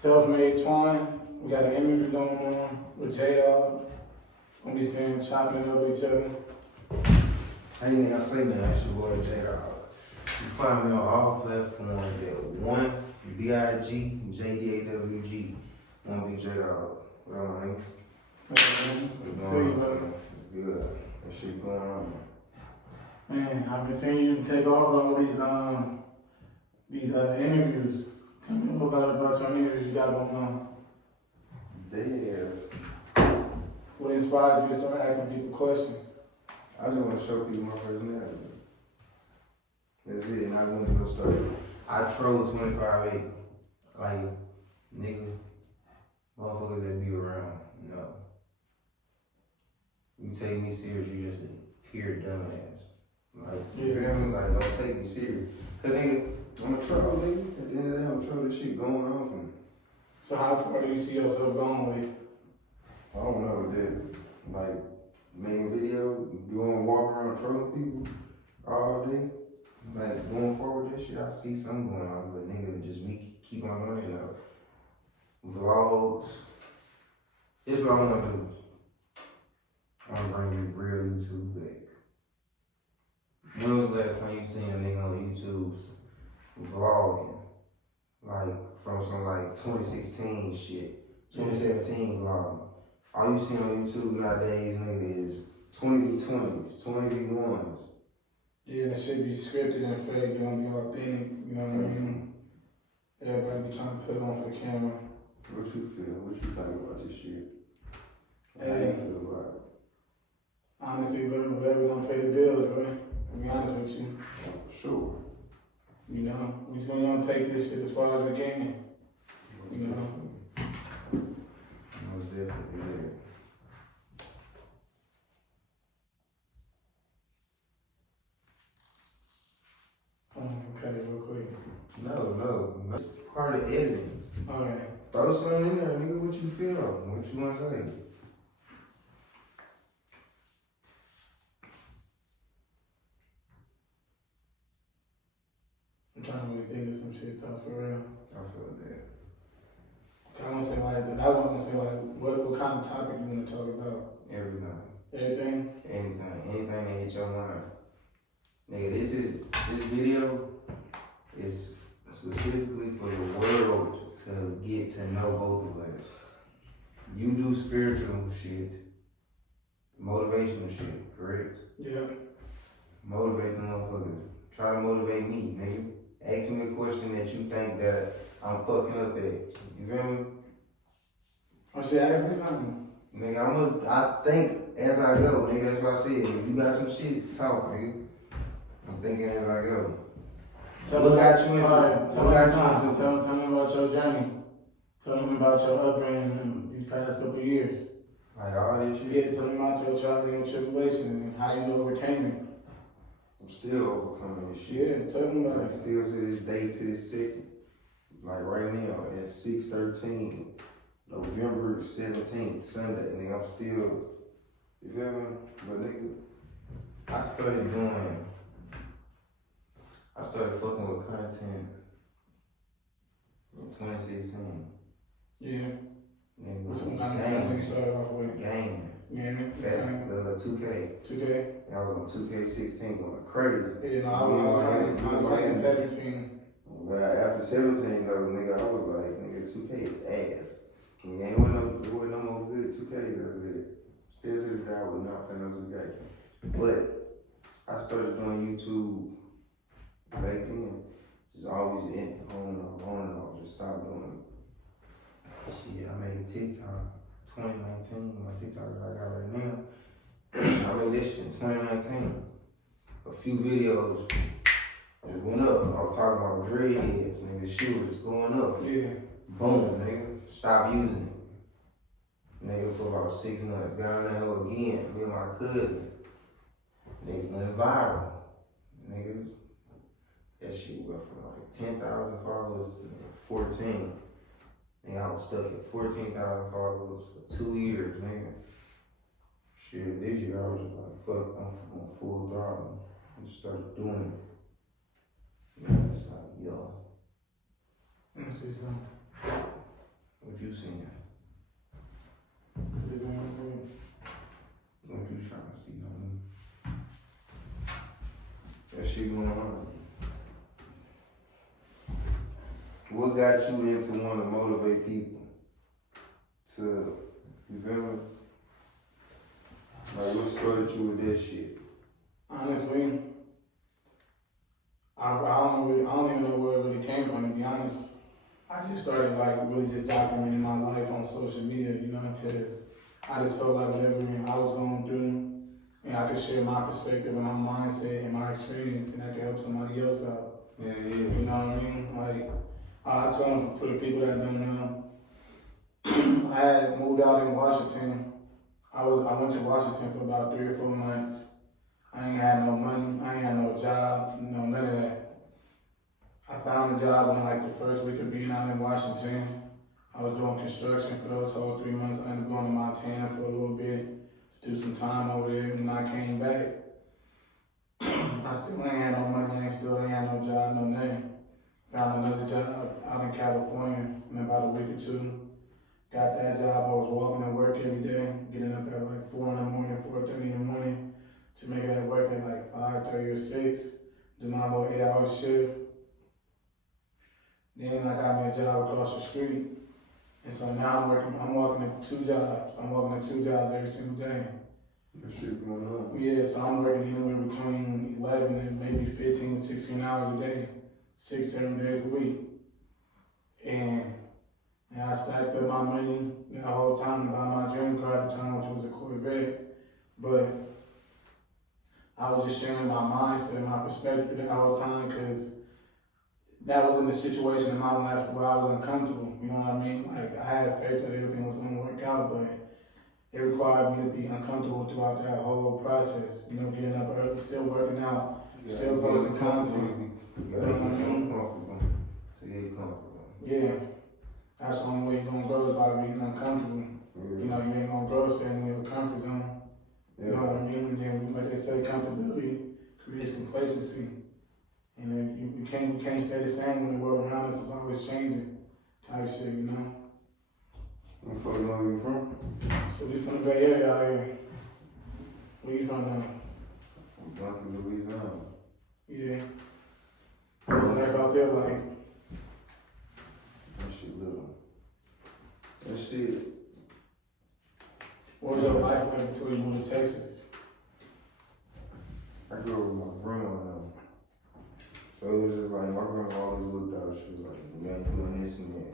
Selfmadetwan. We got an interview going on with JDAWG. Gonna be sitting chopping it up with each other. Hey, nigga, I say now, it's your boy JDAWG. You find me on all platforms at 1BIGJDAWG. 1BIGJDAWG. What up, man? See you, brother. Good. That shit going on. Man, I've been seeing you take off all these interviews. Tell me about your interviews you got going on. What inspired you to start asking people questions? I just want to show people my personality. That's it, and I want to go start. I troll 25-8. Like, nigga, motherfuckers that be around. No. You take me serious, you just a pure dumbass. Like, you feel me? Like, don't take me serious. Cause nigga, I'm a troll, nigga. At the end of the day, I'm a troll. This shit going on for me. So how far do you see yourself going with it? I don't know what that. Like, making videos, doing walk around trolling people all day. Like, going forward this shit, I see something going on, but nigga, just me keep on learning up. Vlogs. This is what I want to do. I want to bring you real YouTube back. When was the last time you seen a nigga on YouTube's vlogging? Like, from some like 2016 shit, 2017 vlogging. All you see on YouTube nowadays, nigga, is 20v20s, 20v1s. Yeah, that shit be scripted and fake. You want to be authentic, you know what I mean? Everybody be trying to put it on for the camera. What you feel? What you think about this shit? How Hey. you feel about it? Honestly, whatever gonna pay the bills, bro. To be honest with you. Sure. You know, we just gonna take this shit as far as we can. You know? Most definitely, yeah. Okay, real quick. No. It's part of editing. Alright. Throw something in there, nigga. What you feel? What you want to say? I'm trying to really think of some shit though, for real. I feel that. I want to say what kind of topic you want to talk about? Everything. Everything? Anything that hit your mind. Nigga, this video is specifically for the world to get to know both of us. You do spiritual shit, motivational shit, correct? Yeah. Motivate the motherfuckers. Try to motivate me, nigga. Ask me a question that you think that I'm fucking up at. You feel me? Oh shit, ask me something. Nigga, I think as I go, nigga. That's what I said. If you got some shit, talk, nigga. I'm thinking as I go. Tell me about your journey. Tell me about your upbringing in these past couple of years. Like all this shit? Yeah, tell me about your trials and tribulation and how you overcame it. I'm still overcoming this shit. Yeah, tell me about Like it. still to this day, to this second. Like right now at 6/13, November 17th, Sunday, nigga, I'm still, you feel me? But nigga, I started fucking with content in 2016. Yeah. Nigga, Which one kind of content you started off with? Gaming. Yeah, That's 2K. 2K? I was on 2K16 going crazy. Yeah, no, I was like 17. Well, after 17 though, nigga, I was like, nigga, 2K is ass. Nigga, there wasn't no more good 2Ks after that. Still to this day, I would not play no 2K. But I started doing YouTube back then. Just always in, on and off, just stopped doing it. Shit, I made TikTok 2019, my TikTok that I got right now. I made this shit in 2019. A few videos just went up. I was talking about dreadheads, nigga. The shit was just going up. Yeah. Boom, nigga. Stop using it. Nigga, for about 6 months. Got on that hoe again. Me and my cousin. Nigga went viral. Nigga. That shit went from like 10,000 followers to 14. Nigga, I was stuck at 14,000 followers for 2 years, nigga. Shit, this year I was just like, fuck, I'm on full throttle. I just started doing it. Yeah, it's like, yo. Let me see something. What you seeing? This ain't my thing. What you trying to see? That shit going on. What got you into want to motivate people to, you feel me? Like, what started you with that shit? Honestly, I don't even know where it really came from, to be honest. I just started like really just documenting my life on social media, you know, because I just felt like whatever I was going through, and I could share my perspective and my mindset and my experience, and I could help somebody else out. Yeah. You know what I mean? Like, I tell them, for the people that don't know, I had moved out in Washington. I went to Washington for about 3 or 4 months. I ain't had no money, I ain't had no job, none of that. I found a job in like the first week of being out in Washington. I was doing construction for those whole 3 months. I ended up going to Montana for a little bit, do some time over there. When I came back, I still ain't had no money, I still ain't had no job, no nothing. Found another job out in California in about a week or 2. Got that job, I was walking to work every day, getting up at like 4 in the morning, 4:30 in the morning, to make it at work at like 5:30 or 6, do my little 8-hour shift. Then I got me a job across the street. And so now I'm walking to 2 jobs. I'm walking to 2 jobs every single day. That shit going on. Yeah, so I'm working anywhere between 11 and maybe 15 to 16 hours a day, 6, 7 days a week. And I stacked up my money that whole time to buy my dream car at the time, which was a Corvette. But I was just sharing my mindset and my perspective that whole time, because that was in the situation in my life where I was uncomfortable. You know what I mean? Like, I had faith that everything was going to work out, but it required me to be uncomfortable throughout that whole process. You know, getting up early, still working out, still posting content. You gotta get comfortable to get comfortable. Yeah. That's the only way you're going to grow is by being uncomfortable. Yeah. You know, you ain't going to grow staying in your comfort zone. Yeah. You know what I mean? And then, like they say, comfortability creates complacency. And then you can't stay the same when the world around us is always changing, type shit, you know? Where the fuck you know where you from? So we from the Bay Area out here. Where you from now? I'm from Louisiana. Yeah. What's life out there like? That shit little. That shit. What was your life like before you moved to Texas? I grew up with my grandma now. So it was just like, my grandma always looked out. She was like, you ain't doing this and that.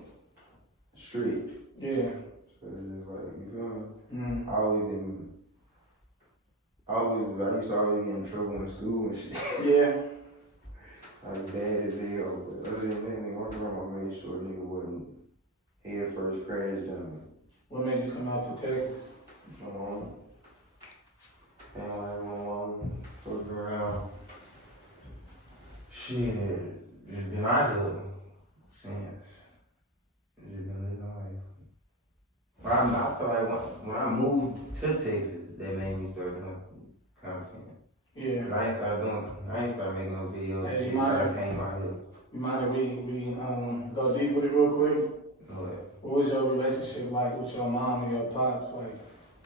Strict. Yeah. So it's just like, you feel me? Mm. I used to always get in trouble in school and shit. Yeah. Like bad as hell. But other than that, nigga, my grandma made sure nigga wasn't head first crash dummy. What made you come out to Texas? And like my mom fucked around. Shit, just been out here since. Just been living life. But I feel like when I moved to Texas, that made me start doing content. Yeah. But I ain't start making no videos. Hey, Shit you might came out here. You mind if we go deep with it real quick? What was your relationship like with your mom and your pops? Like,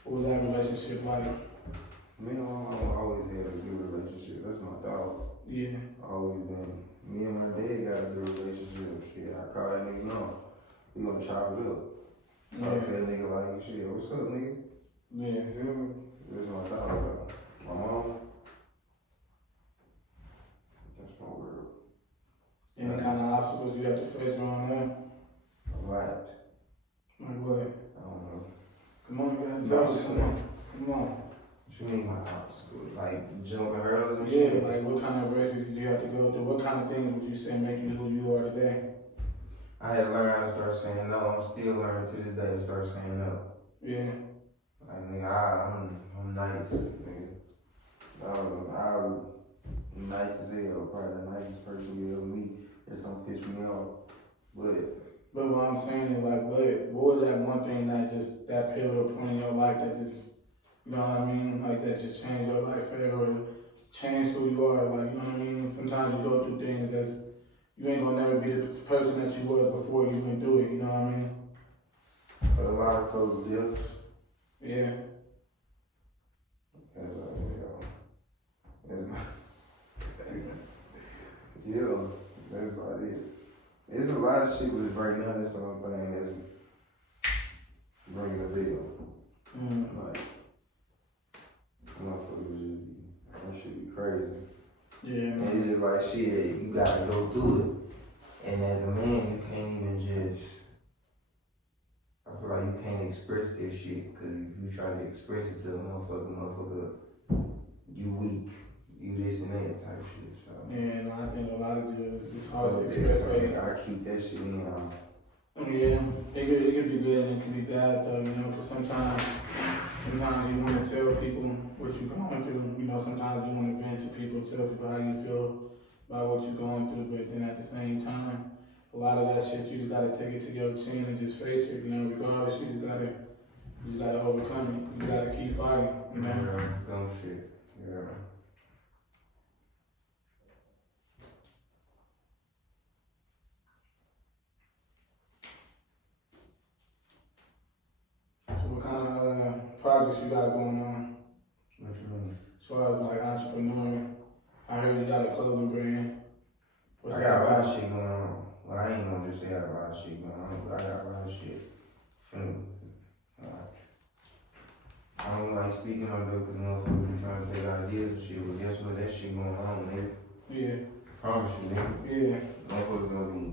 what was that relationship like? Me and my mom always had a good relationship. That's my dog. Yeah. Always been. Me and my dad got a good relationship. Shit, I call that nigga no. We gonna chop it up. So I said nigga like, shit, what's up, nigga? Yeah. You feel me? That's my dog, though. My mom, that's my world. Any kind of obstacles you had to face growing up? A lot. Like what? I don't know. Come on, you gotta tell us. Come on. What you mean my obstacles? Like jumping hurdles and Yeah, shit? like what kind of races did you have to go through? What kind of things would you say make you who you are today? I had to learn how to start saying no. I'm still learning to this day to start saying no. Yeah. Like nigga, I'm nice, nigga. I'm nice as hell, probably the nicest person you ever meet. Just don't piss me off. But what I'm saying is like, what was that one thing that pivotal point in your life that just, you know what I mean? Like that just changed your life forever, changed who you are. Like, you know what I mean? Sometimes you go through things you ain't gonna never be the person that you was before you even do it. You know what I mean? a lot of close deals. Yeah. That's yeah, that's about it. There's a lot of shit with right now. That's the only thing that's ringing a bell. Like, motherfuckers just be, that shit be crazy. Yeah. And it's just like shit, you gotta go through it. And as a man, you can't even just, I feel like you can't express that shit. Cause if you try to express it to a motherfucker, you weak, you this and that type shit. So. Yeah, no, I think a lot of dudes, it's hard to express that. I keep that shit in. Yeah, it could be good and it can be bad though, you know, because sometimes you want to tell people what you're going through. You know, sometimes you want to vent to people, tell people how you feel about what you're going through, but then at the same time, a lot of that shit, you just gotta take it to your chin and just face it, you know, regardless, you just gotta overcome it. You gotta keep fighting, you know? Yeah, dumb shit. Yeah. So what kind of projects you got going on? What you mean? As far as like entrepreneuring, I heard you got a clothing brand. What's I got a lot of shit going on. Well, I ain't gonna just say I got a lot of shit going on, but I got a lot of shit. I don't like speaking on though, cause motherfuckers be trying to take ideas and shit, but guess what? That shit going on, nigga. Yeah. Promise you, nigga. Yeah. Motherfuckers gonna be.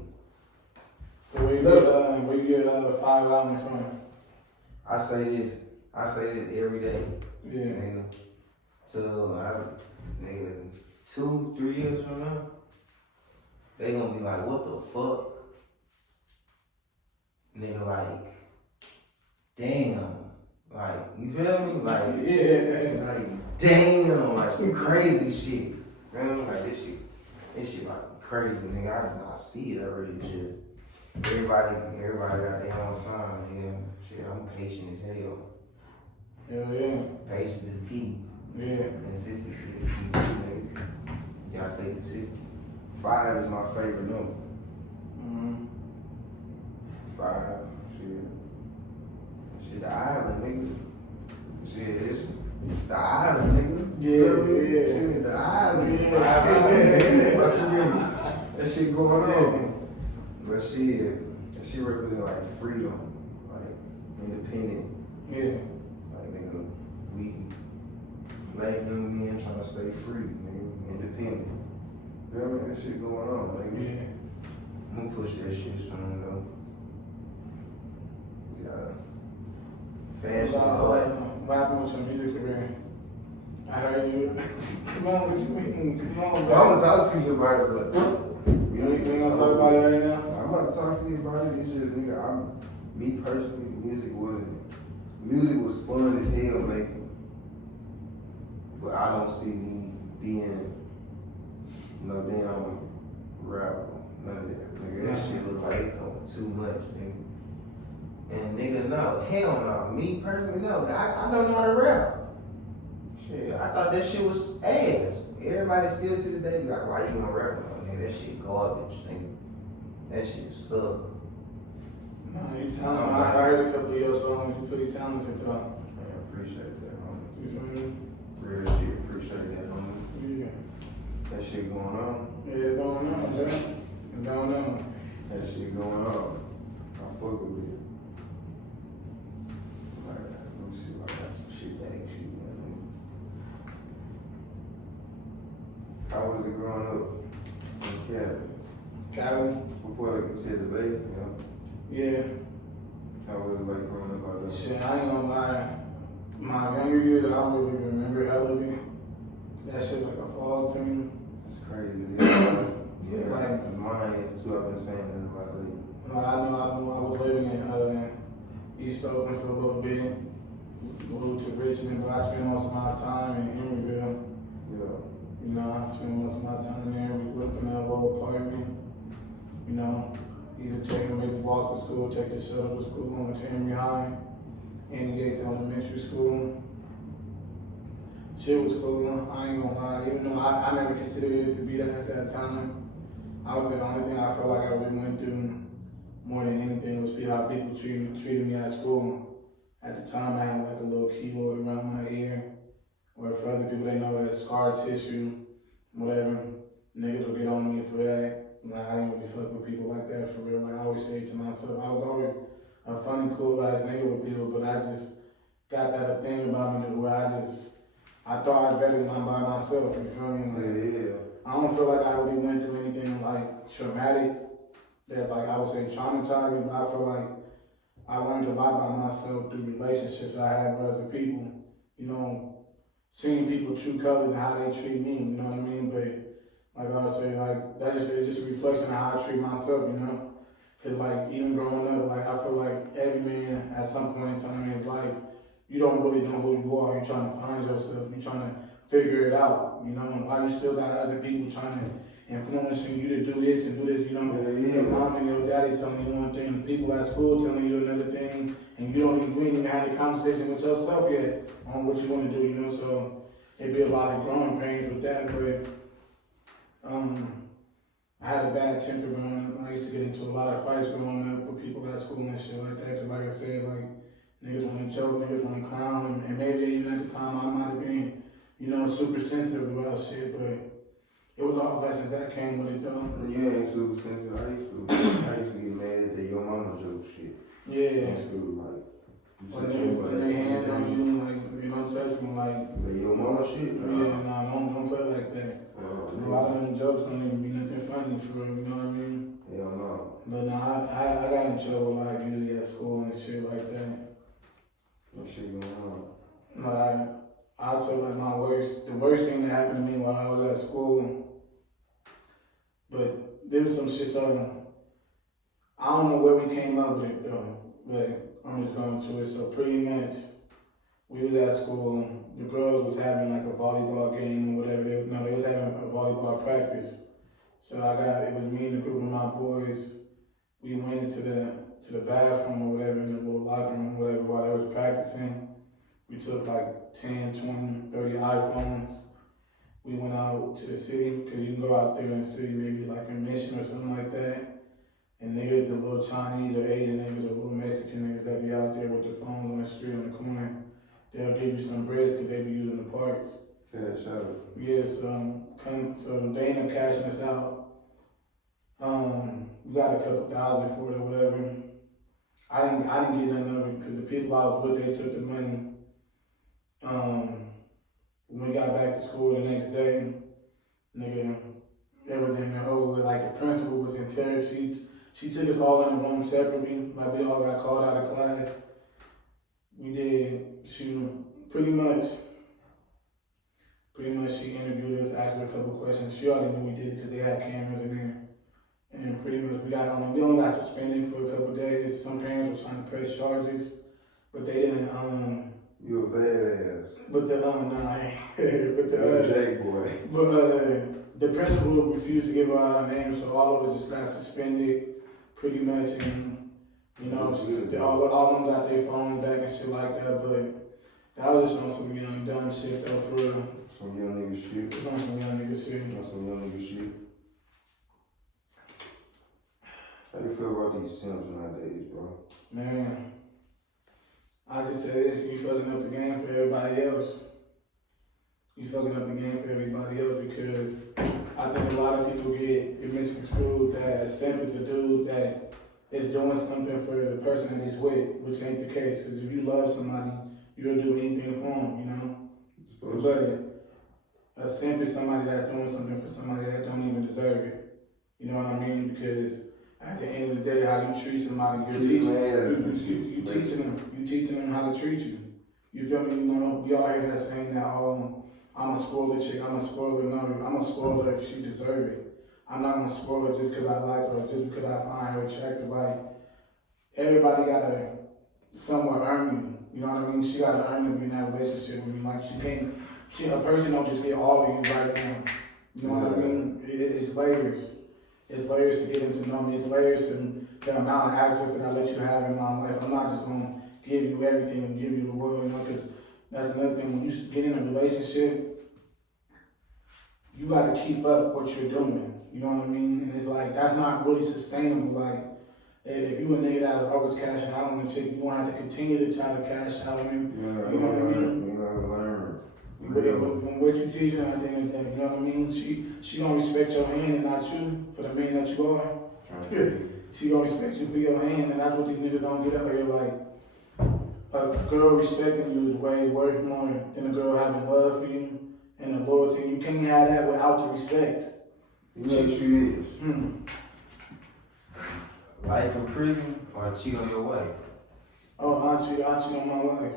So where you get 5 Island from? I say this every day. Yeah. Nigga. So nigga, 2-3 years from now, they gonna be like, what the fuck? Nigga, like, damn. Like, you feel me? Like, yeah. Like, damn, like some crazy shit. You feel me? Like, this shit like crazy, nigga. I see it already, shit. Everybody got their own time, nigga. Shit, I'm patient as hell. Hell yeah. Patience is key. Yeah. Consistency is key, nigga. You gotta stay consistent. 5 is my favorite number. 5, shit, the island, nigga. Shit, it's the island, nigga. Yeah. Shit, the island. Yeah. 5 island, nigga. That shit going on. But shit, that shit represent like freedom, like independent. Yeah. Like, nigga, we black young men trying to stay free, nigga, independent. You know what I mean? That shit going on, nigga. Yeah. I'm gonna push that shit soon, though. Fashion, what happened with your music career? I heard you. Come on, what you mean? Come on, I'm bro. gonna talk to you about it, but You ain't gonna talk about it right now? I'm about to talk to you about it. It's just, nigga, me personally, music was fun as hell making, but I don't see me being no damn rapper, none of that. Nigga, that shit look like too much, nigga. And nigga, no, hell no. Me personally, no. I don't know how to rap. Shit, I thought that shit was ass. Everybody still to the day be like, why you wanna rap no, nigga? That shit garbage, nigga. That shit suck. No, you talented. I heard a couple of your songs. You're pretty talented, though. Man, appreciate that, homie. You feel me? Real shit, appreciate that, homie. Yeah. That shit going on. Yeah, it's going on, bro. It's going on. That shit going on. I fuck with it. Alright, let me see if I got some shit to ask you, man. How was it growing up in Cali? Cali? Before you said the Bay, you know? Yeah. How was it like growing up out there? Shit, I ain't gonna lie. My younger years, I don't really remember hell of it. That shit like a fog to me. It's crazy. Yeah, like, mine is too. I've been saying that a lot lately. I know I was living in East Oakland for a little bit. Moved to Richmond, but I spent most of my time in Emeryville. Yeah. You know, I spent most of my time there. We grew up in that little apartment. You know, either take maybe walk to school, take the shuttle to school, I went to Emory High, Annie Gates Elementary School. Shit was cool, I ain't gonna lie. Even though I never considered it to be that at that time, I was the only thing I felt like I really went through more than anything was how people treated me at school. At the time, I had like a little keloid around my ear, or for other people, they know that scar tissue, whatever. Niggas would get on me for that. Like, I didn't really fuck with people like that for real. Like, I always stayed to myself. I was always a funny, cool ass nigga with people, but I just got that thing about me where I thought I was better when I'm by myself, you feel me? Like, Yeah. I don't feel like I really went through anything like traumatic that like I would say traumatized me, but I feel like I learned a lot about myself through relationships I had with other people. You know, seeing people true colors and how they treat me, you know what I mean? But like I would say, like it's just a reflection of how I treat myself, you know? Cause like even growing up, like I feel like every man at some point in time in his life, you don't really know who you are. You're trying to find yourself. You're trying to figure it out, you know? While you still got other people trying to influence you to do this and do this, you know? Your mom and your daddy telling you one thing, people at school telling you another thing, and you ain't even had a conversation with yourself yet on what you want to do, you know? So it'd be a lot of growing pains with that, but I had a bad temper growing up. I used to get into a lot of fights growing up with people at school and shit like that. Cause like I said, like niggas want to joke, niggas want to clown, and maybe even at the time I might have been, you know, super sensitive about shit. But it was all lessons that came with it though. You ain't super sensitive. I used to get mad that your mama joke shit. Yeah. In school, like. When they hands on you, like you don't touch me, like. But your mama shit. Yeah, nah, don't play like that. A lot of them jokes don't even be nothing funny for real, you know what I mean? Hell no. But nah, I got in trouble like usually at school and shit like that. What shit going on? Like, I say like the worst thing that happened to me while I was at school, but there was some shit, so I don't know where we came up with it though, but I'm just going to it. So pretty much, we was at school, the girls was having like a volleyball game or whatever, they was having a volleyball practice. So it was me and a group of my boys, we went into the bathroom or whatever, in the little locker room or whatever while they was practicing. We took like 10, 20, 30 iPhones. We went out to the city, cause you can go out there in the city, maybe like a mission or something like that. And niggas, the little Chinese or Asian niggas or little Mexican niggas that be out there with the phones on the street on the corner, they'll give you some breads cause they be using the parts. Cash out. Yeah, so they end up cashing us out. We got a couple thousand for it or whatever. I didn't get none of it because the people I was with, they took the money. When we got back to school the next day, nigga, it was in the whole, like the principal was in terror. She took us all in the room separately, like we all got called out of class. She pretty much she interviewed us, asked her a couple questions. She already knew we did it because they had cameras in there. And pretty much we only got suspended for a couple days. Some parents were trying to press charges, but they didn't, You a badass. but Jack boy. But the principal refused to give out our names, so all of us just got suspended, pretty much, and you know, all of them got their phones back and shit like that. But that was just on some young dumb shit though, for real. Some young nigga shit. It's on some young nigga shit. Some young nigga shit. How you feel about these Sims nowadays, bro? Man, I just say this, you fucking up the game for everybody else. You fucking up the game for everybody else because I think a lot of people get it misconstrued that a simp is a dude that is doing something for the person that he's with, which ain't the case. Because if you love somebody, you'll do anything for them, you know? But a simp is somebody that's doing something for somebody that don't even deserve it. You know what I mean? Because at the end of the day, how you treat somebody, you're teaching them how to treat you. You feel me? You know, we all hear that saying that, oh, I'm a spoiler chick, I'm a spoiler. No, I'm a spoiler if she deserves it. I'm not gonna spoil her just because I like her or just because I find her attractive. Like, everybody gotta somewhat earn you. You know what I mean? She gotta earn to be in that relationship with me. Like, a person don't just get all of you right now. You know what I mean? It's layers. It's layers to get to know me. It's layers to the amount of access that I let you have in my life. I'm not just gonna give you everything and give you the world, you know, because that's another thing. When you get in a relationship, you gotta keep up what you're doing. You know what I mean? And it's like, that's not really sustainable. Like, if you a nigga that was always cashing out on the chick, you gonna have to continue to try to cash out on him. Yeah, You know what I mean? You gotta learn. When what you teach her at the end of the day, you know what I mean? She gonna respect your hand and not you for the man that you are. She gonna respect you for your hand, and that's what these niggas don't get out here. Like, a girl respecting you is way worth more than a girl having love for you and the loyalty. You can't have that without the respect. You know what she is. Life in prison or cheat on your wife? Oh, I cheat on my wife.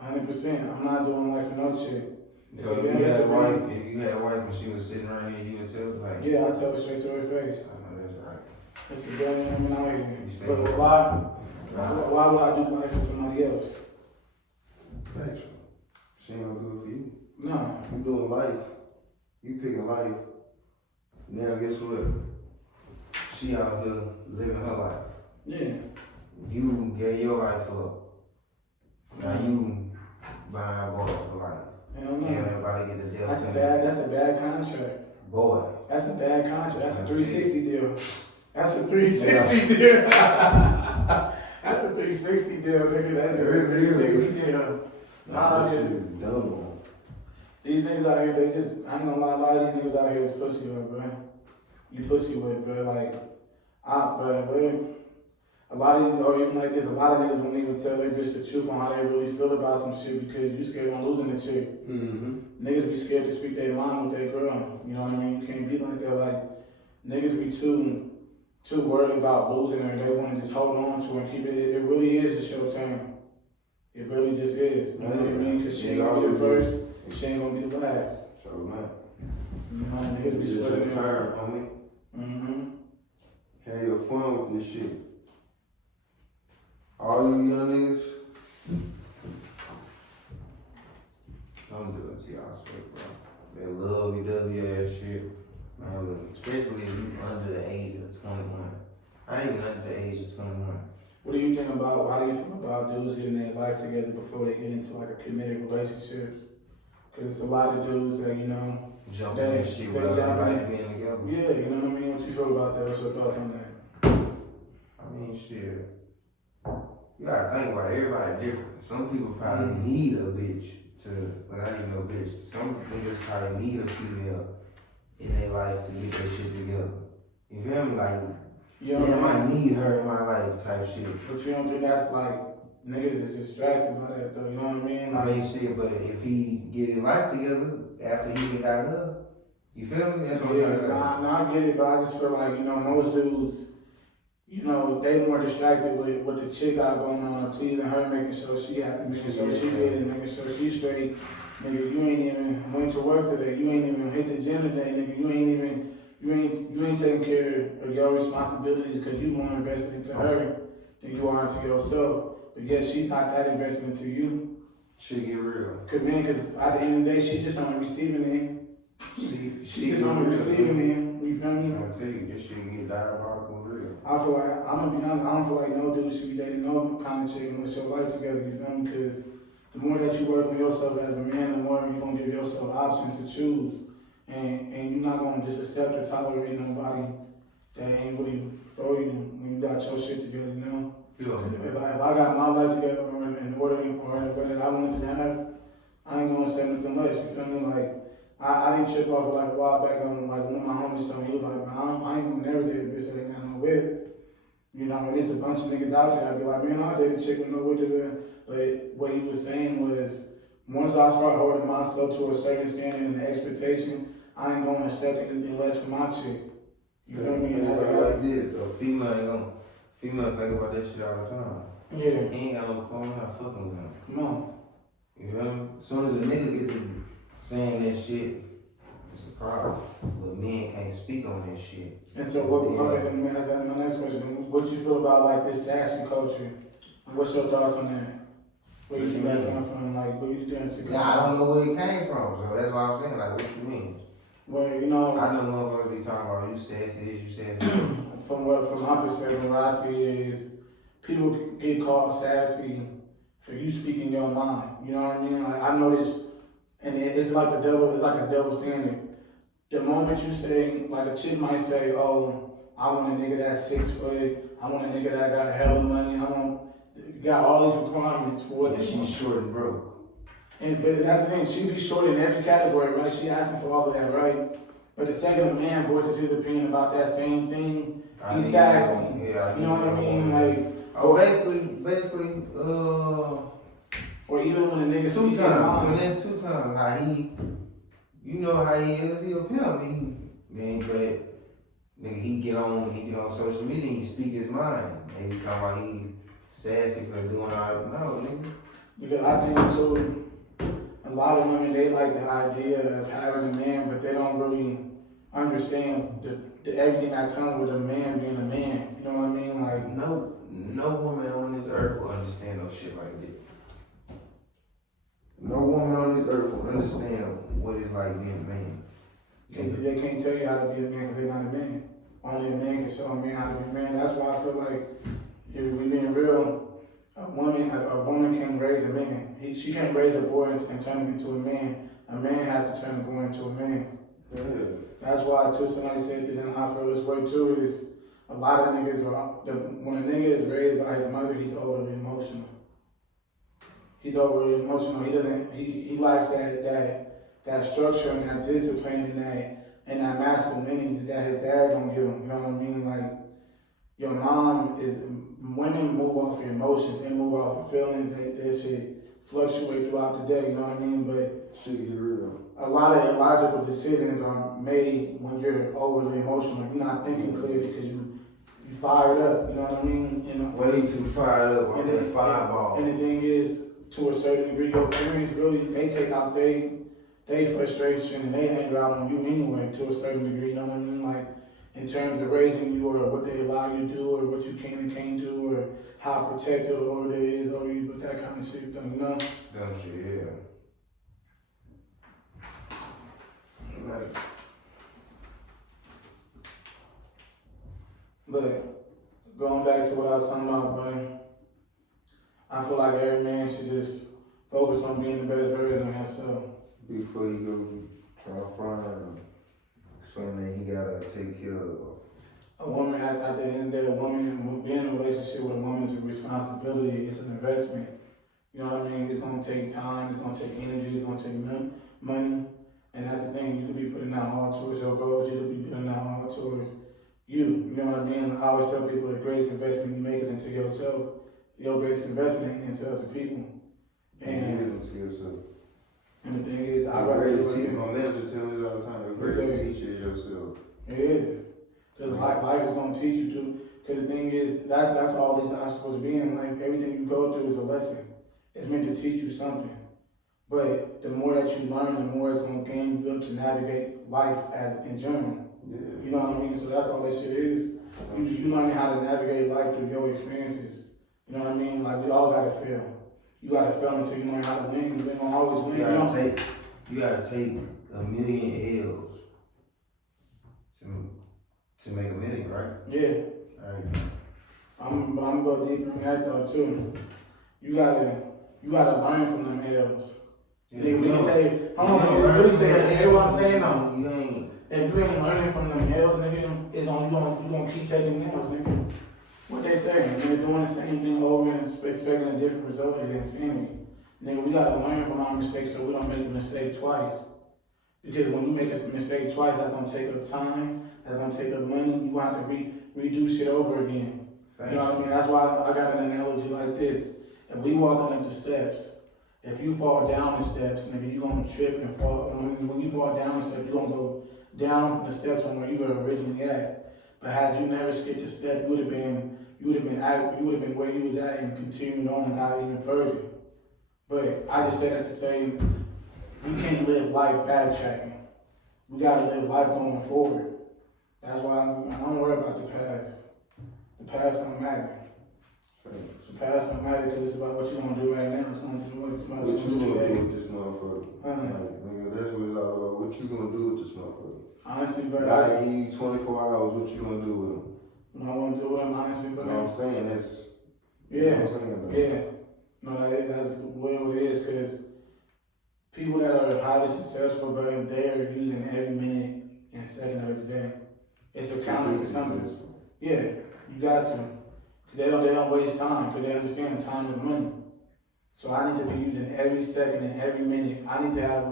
100%. I'm not doing life for no chick. So if you had a wife and she was sitting right here, you would tell her, like, yeah, I tell her straight to her face. I know that's right. It's a billion women out here. But why would I do life for somebody else? Factual. She ain't gonna do it for you. No. You doing life. You picking life. Now guess what? She out here living her life. Yeah. You gave your life up. Now you buying bars for life. Hell no. Can't everybody get the deal. That's a bad contract. Boy. That's a bad contract. That's a 360 deal. That's a 360 deal. That's a 360 deal, nigga. That's a 360 deal. Nah, this is dumb. These niggas out here, they just, I ain't gonna lie, a lot of these niggas out here is pussy with, bro. You pussy with, bro. Like, bro. A lot of these, or even like this, a lot of niggas won't even tell their bitch the truth on how they really feel about some shit because you scared on losing the chick. Mm-hmm. Niggas be scared to speak their mind with their girl. You know what I mean? You can't be like that. Like, niggas be too worried about losing her. They want to just hold on to her and keep it. It really is just your turn. It really just is. You know what I mean? Because she ain't gonna be the first, and she ain't gonna be the last. So, man. You know, niggas be It's your sweating. turn, homie. Mm-hmm. Have your fun with this shit. All you young niggas, Don't do it to y'all, swear, bro. That lovey-dovey ass shit. Man, look, especially if you under the age of 21. I ain't even under the age of 21. What do you think about, how do you feel about dudes getting their life together before they get into like a committed relationships? Because it's a lot of dudes that, you know, Jumping in shit without everybody being together. yeah, you know what I mean? What you feel about that? What's your thoughts on that? I mean, shit. You gotta think about it. Everybody different. Some people probably need a bitch but not even no bitch. Some niggas probably need a female in their life to get their shit together. You feel me? Like, You know I what I might mean? need her in my life type shit. But you don't think that's like, niggas is distracted by that though, you know what I mean? I Like, mean, shit, but if he get his life together after he done got her, you feel me? That's what I'm trying to say. I get it, but I just feel like, you know, most dudes, you know, they more distracted with what the chick got going on, pleasing her, making sure she happy, making sure she good, and making sure she's straight. Nigga, you ain't even went to work today. You ain't even hit the gym today, nigga. You ain't taking care of your responsibilities because you more invested into her than you are into yourself. But yet she's not that invested into you. Shit get real. Cause at the end of the day, she's just on the receiving end. She just on the receiving end. You feel me? I'm trying to tell you, this shit get diabolical real. I feel like, I'm gonna be honest, I don't feel like no dude should be dating no kind of chick unless your life together, you feel me? Because the more that you work on yourself as a man, the more you're gonna give yourself options to choose. And you're not gonna just accept or tolerate nobody that ain't really for you when you got your shit together, you know? Yeah. If I got my life together or in order or in the way that I wanted to have, I ain't gonna accept nothing less, you feel me? Like, I didn't trip off like a while back on like one of my homies told me, he was like, man, I ain't gonna never date a bitch that ain't got no whip. You know, and there's a bunch of niggas out there that be like, man, I'll date a chick with no whip. But what he was saying was, once I start holding myself to a certain standard and expectation, I ain't gonna accept anything less from my chick. You feel me? like this. Females think about that shit all the time. Yeah. He ain't got no car, I'm not fucking with him. Come on. You feel me? As soon as a nigga get to saying that shit, it's a problem. But men can't speak on that shit. And so, okay, my next question, what you feel about like this sassy culture? And what's your thoughts on that? Where you got come from? Like, what you doing to Yeah, I don't know where it came from, so that's why I'm saying, like, what you mean? Well, you know, I know motherfuckers be talking about you sassy this, you sassy that. from my perspective, what I see is people get called sassy for you speaking your mind. You know what I mean? Like, I noticed, and it's like a double standard. The moment you say, like a chick might say, oh, I want a nigga that's 6 foot, I want a nigga that got hella money. Got all these requirements for what And she she's wants. short and broke. But that's the thing, she be short in every category, right? She asking for all of that, right? But the second a man voices his opinion about that same thing, he's sassy. Yeah, You know what I mean? Like, oh, basically, or even when a nigga two speaks times. When that's 2 times, how he, you know how he is. He a pimp. Nigga, he get on social media. He speak his mind. And he talking about he sassy for doing all that. No, nigga. because I think too, a lot of women, they like the idea of having a man, but they don't really understand the everything that comes with a man being a man. You know what I mean? Like, No woman on this earth will understand no shit like that. No woman on this earth will understand what it's like being a man. because they can't tell you how to be a man because they're not a man. Only a man can show a man how to be a man. That's why I feel like, if we being real, a woman can't raise a man. She can't raise a boy and turn him into a man. A man has to turn a boy into a man. Yeah. That's why too, somebody said this and I feel this way too, is a lot of niggas when a nigga is raised by his mother, he's overly emotional. He lacks that structure and that discipline and that masculinity that his dad gonna give him. You know what I mean? Like, your women move off of emotions, they move off of feelings, they shit fluctuate throughout the day, you know what I mean? But Shit get real. a lot of illogical decisions are made when you're overly emotional. You're not thinking clear because you fired up, you know what I mean? Way too fired up on that fireball. And the thing is, to a certain degree, your parents really, they take out they frustration and they anger out on you anyway, to a certain degree, you know what I mean? Like, in terms of raising you or what they allow you to do or what you can and can't do or how protective or it is over you, but that kind of shit, though, you know? Dumb shit, yeah. Like, But going back to what I was talking about, bro, I feel like every man should just focus on being the best version of himself. before you go try to find something that he gotta take care of. A woman, at the end of the day, a woman, being in a relationship with a woman is a responsibility, it's an investment. You know what I mean? It's gonna take time, it's gonna take energy, it's gonna take money. And that's the thing, you could be putting out all towards your goals, you could be putting out all towards you. You know what I mean? I always tell people the greatest investment you make is into yourself. Your greatest investment ain't into other people. And into yourself. the thing is, My greatest teacher, my manager tells me all the time, the greatest teacher is yourself. Yeah. Because life is going to teach you to. Because the thing is, that's all these lives supposed to be in life. Everything you go through is a lesson. It's meant to teach you something. But the more that you learn, the more it's going to gain you up to navigate life in general. Yeah. You know what I mean? So that's all this shit is. You learning how to navigate life through your experiences. You know what I mean? Like, we all got to fail. You got to fail until you learn how to win. You ain't going to always win. You gotta take 1,000,000 L's to make 1,000,000, right? Yeah. Right. I'm gonna go deeper in that though too. You gotta learn from them L's. Yeah, We can tell you, hold on, nigga, really say that. Hear what I'm saying though? If you ain't learning from them L's, nigga, you gonna keep taking L's, nigga. What they say, when they're doing the same thing over and expecting a different result is insanity. Nigga, we gotta learn from our mistakes so we don't make the mistake twice. Because when you make a mistake twice, that's gonna take up time, that's gonna take up money, you gonna have to redo shit over again. You know what I mean? That's why I got an analogy like this. If we walking up the steps, if you fall down the steps, nigga, you gonna trip and fall. When you fall down the steps, you gonna go down the steps from where you were originally at. But had you never skipped a step, you would have been where you was at and continued on and got even further. But I just say that to say, we can't live life backtracking. We gotta live life going forward. That's why I don't worry about the past. The past don't matter. The past don't matter because it's about what you gonna do right now. It's about What you gonna do with this motherfucker? Like, nigga, that's what it's all about. What you gonna do with this motherfucker? Honestly, bro. God give you 24 hours, what you gonna do with them? What I wanna do with them, honestly, bro. You know what I'm saying? That's, yeah. You know what I'm saying, bro? Yeah. No, that's the way it is, because people that are highly successful, bro, they are using every minute and second of the day. It's a counting for something. Yeah, you got to. They don't waste time because they understand time is money. So I need to be using every second and every minute. I need to have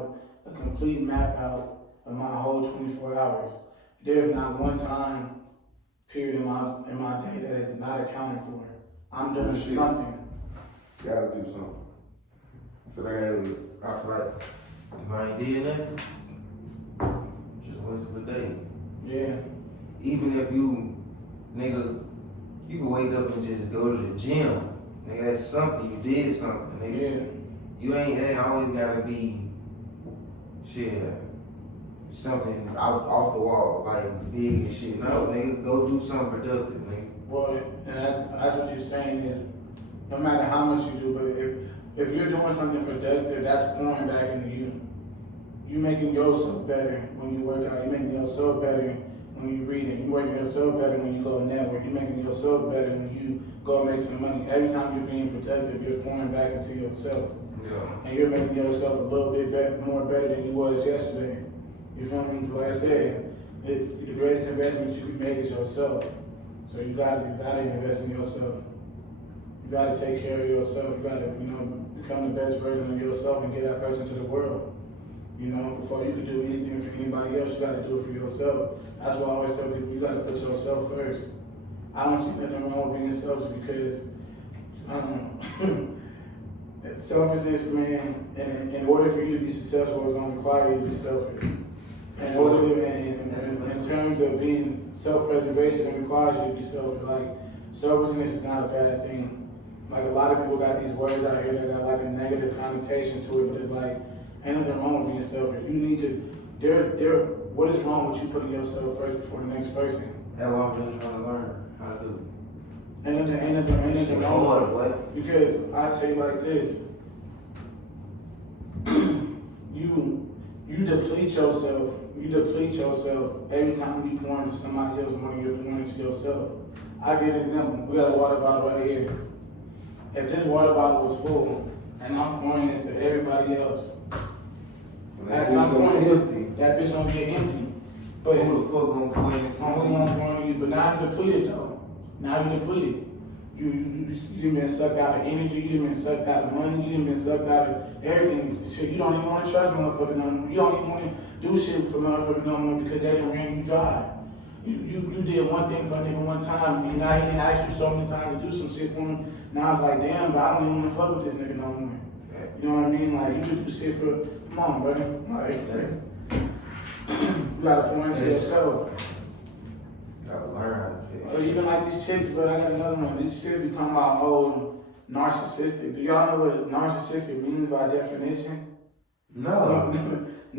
a complete map out of my whole 24 hours. There's not one time period in my day that is not accounted for. I'm doing something. You gotta do something. I feel like if I ain't did nothing, just waste of a day. Yeah. Even if you, nigga, you can wake up and just go to the gym. Nigga, that's something. You did something, nigga. Yeah. You ain't always gotta be shit. Something out off the wall, like big and shit. No, nigga, go do something productive, nigga. Well, and that's what you're saying is, no matter how much you do, but if you're doing something productive, that's going back into you. You making yourself better when you work out. You making yourself better when you reading. You making yourself better when you go network. You making yourself better when you go make some money. Every time you're being productive, you're pouring back into yourself. Yeah. And you're making yourself a little bit more better than you was yesterday. You feel me? Like I said, the greatest investment you can make is yourself. So you gotta invest in yourself. You gotta take care of yourself. You gotta, become the best version of yourself and get that person to the world. Before you can do anything for anybody else, you gotta do it for yourself. That's why I always tell people, you gotta put yourself first. I don't see nothing wrong with being selfish because selfishness, man, in order for you to be successful, it's gonna require you to be selfish. In terms of being self-preservation, it requires you to be selfish. Like, selfishness is not a bad thing. Like, a lot of people got these words out here that got like a negative connotation to it, but it's like, ain't nothing wrong with being selfish. You need to, what is wrong with you putting yourself first before the next person? That's what I'm really trying to learn how to do. Ain't nothing wrong with it. Because I tell you like this, you deplete yourself. You deplete yourself every time you pour into somebody else more than you're pouring into yourself. I'll give you an example. We got a water bottle right here. If this water bottle was full and I'm pouring it to everybody else, at some point that bitch gonna get empty. But who the fuck gonna pour it into only one pouring you. But now you depleted though. Now you depleted. You been sucked out of energy, you been sucked out of money, you been sucked out of everything. Shit, you don't even want to trust motherfuckers no more. You don't even want to do shit for motherfuckers no more because they done ran you dry. You did one thing for a nigga one time, and now he didn't ask you so many times to do some shit for him. Now it's like, damn, but I don't even want to fuck with this nigga no more. You know what I mean? Like, you could do shit for, come on, brother. Like, you gotta pour into yourself. Gotta learn. Or even like these chicks, but I got another one. These chicks be talking about, narcissistic. Do y'all know what narcissistic means by definition? No.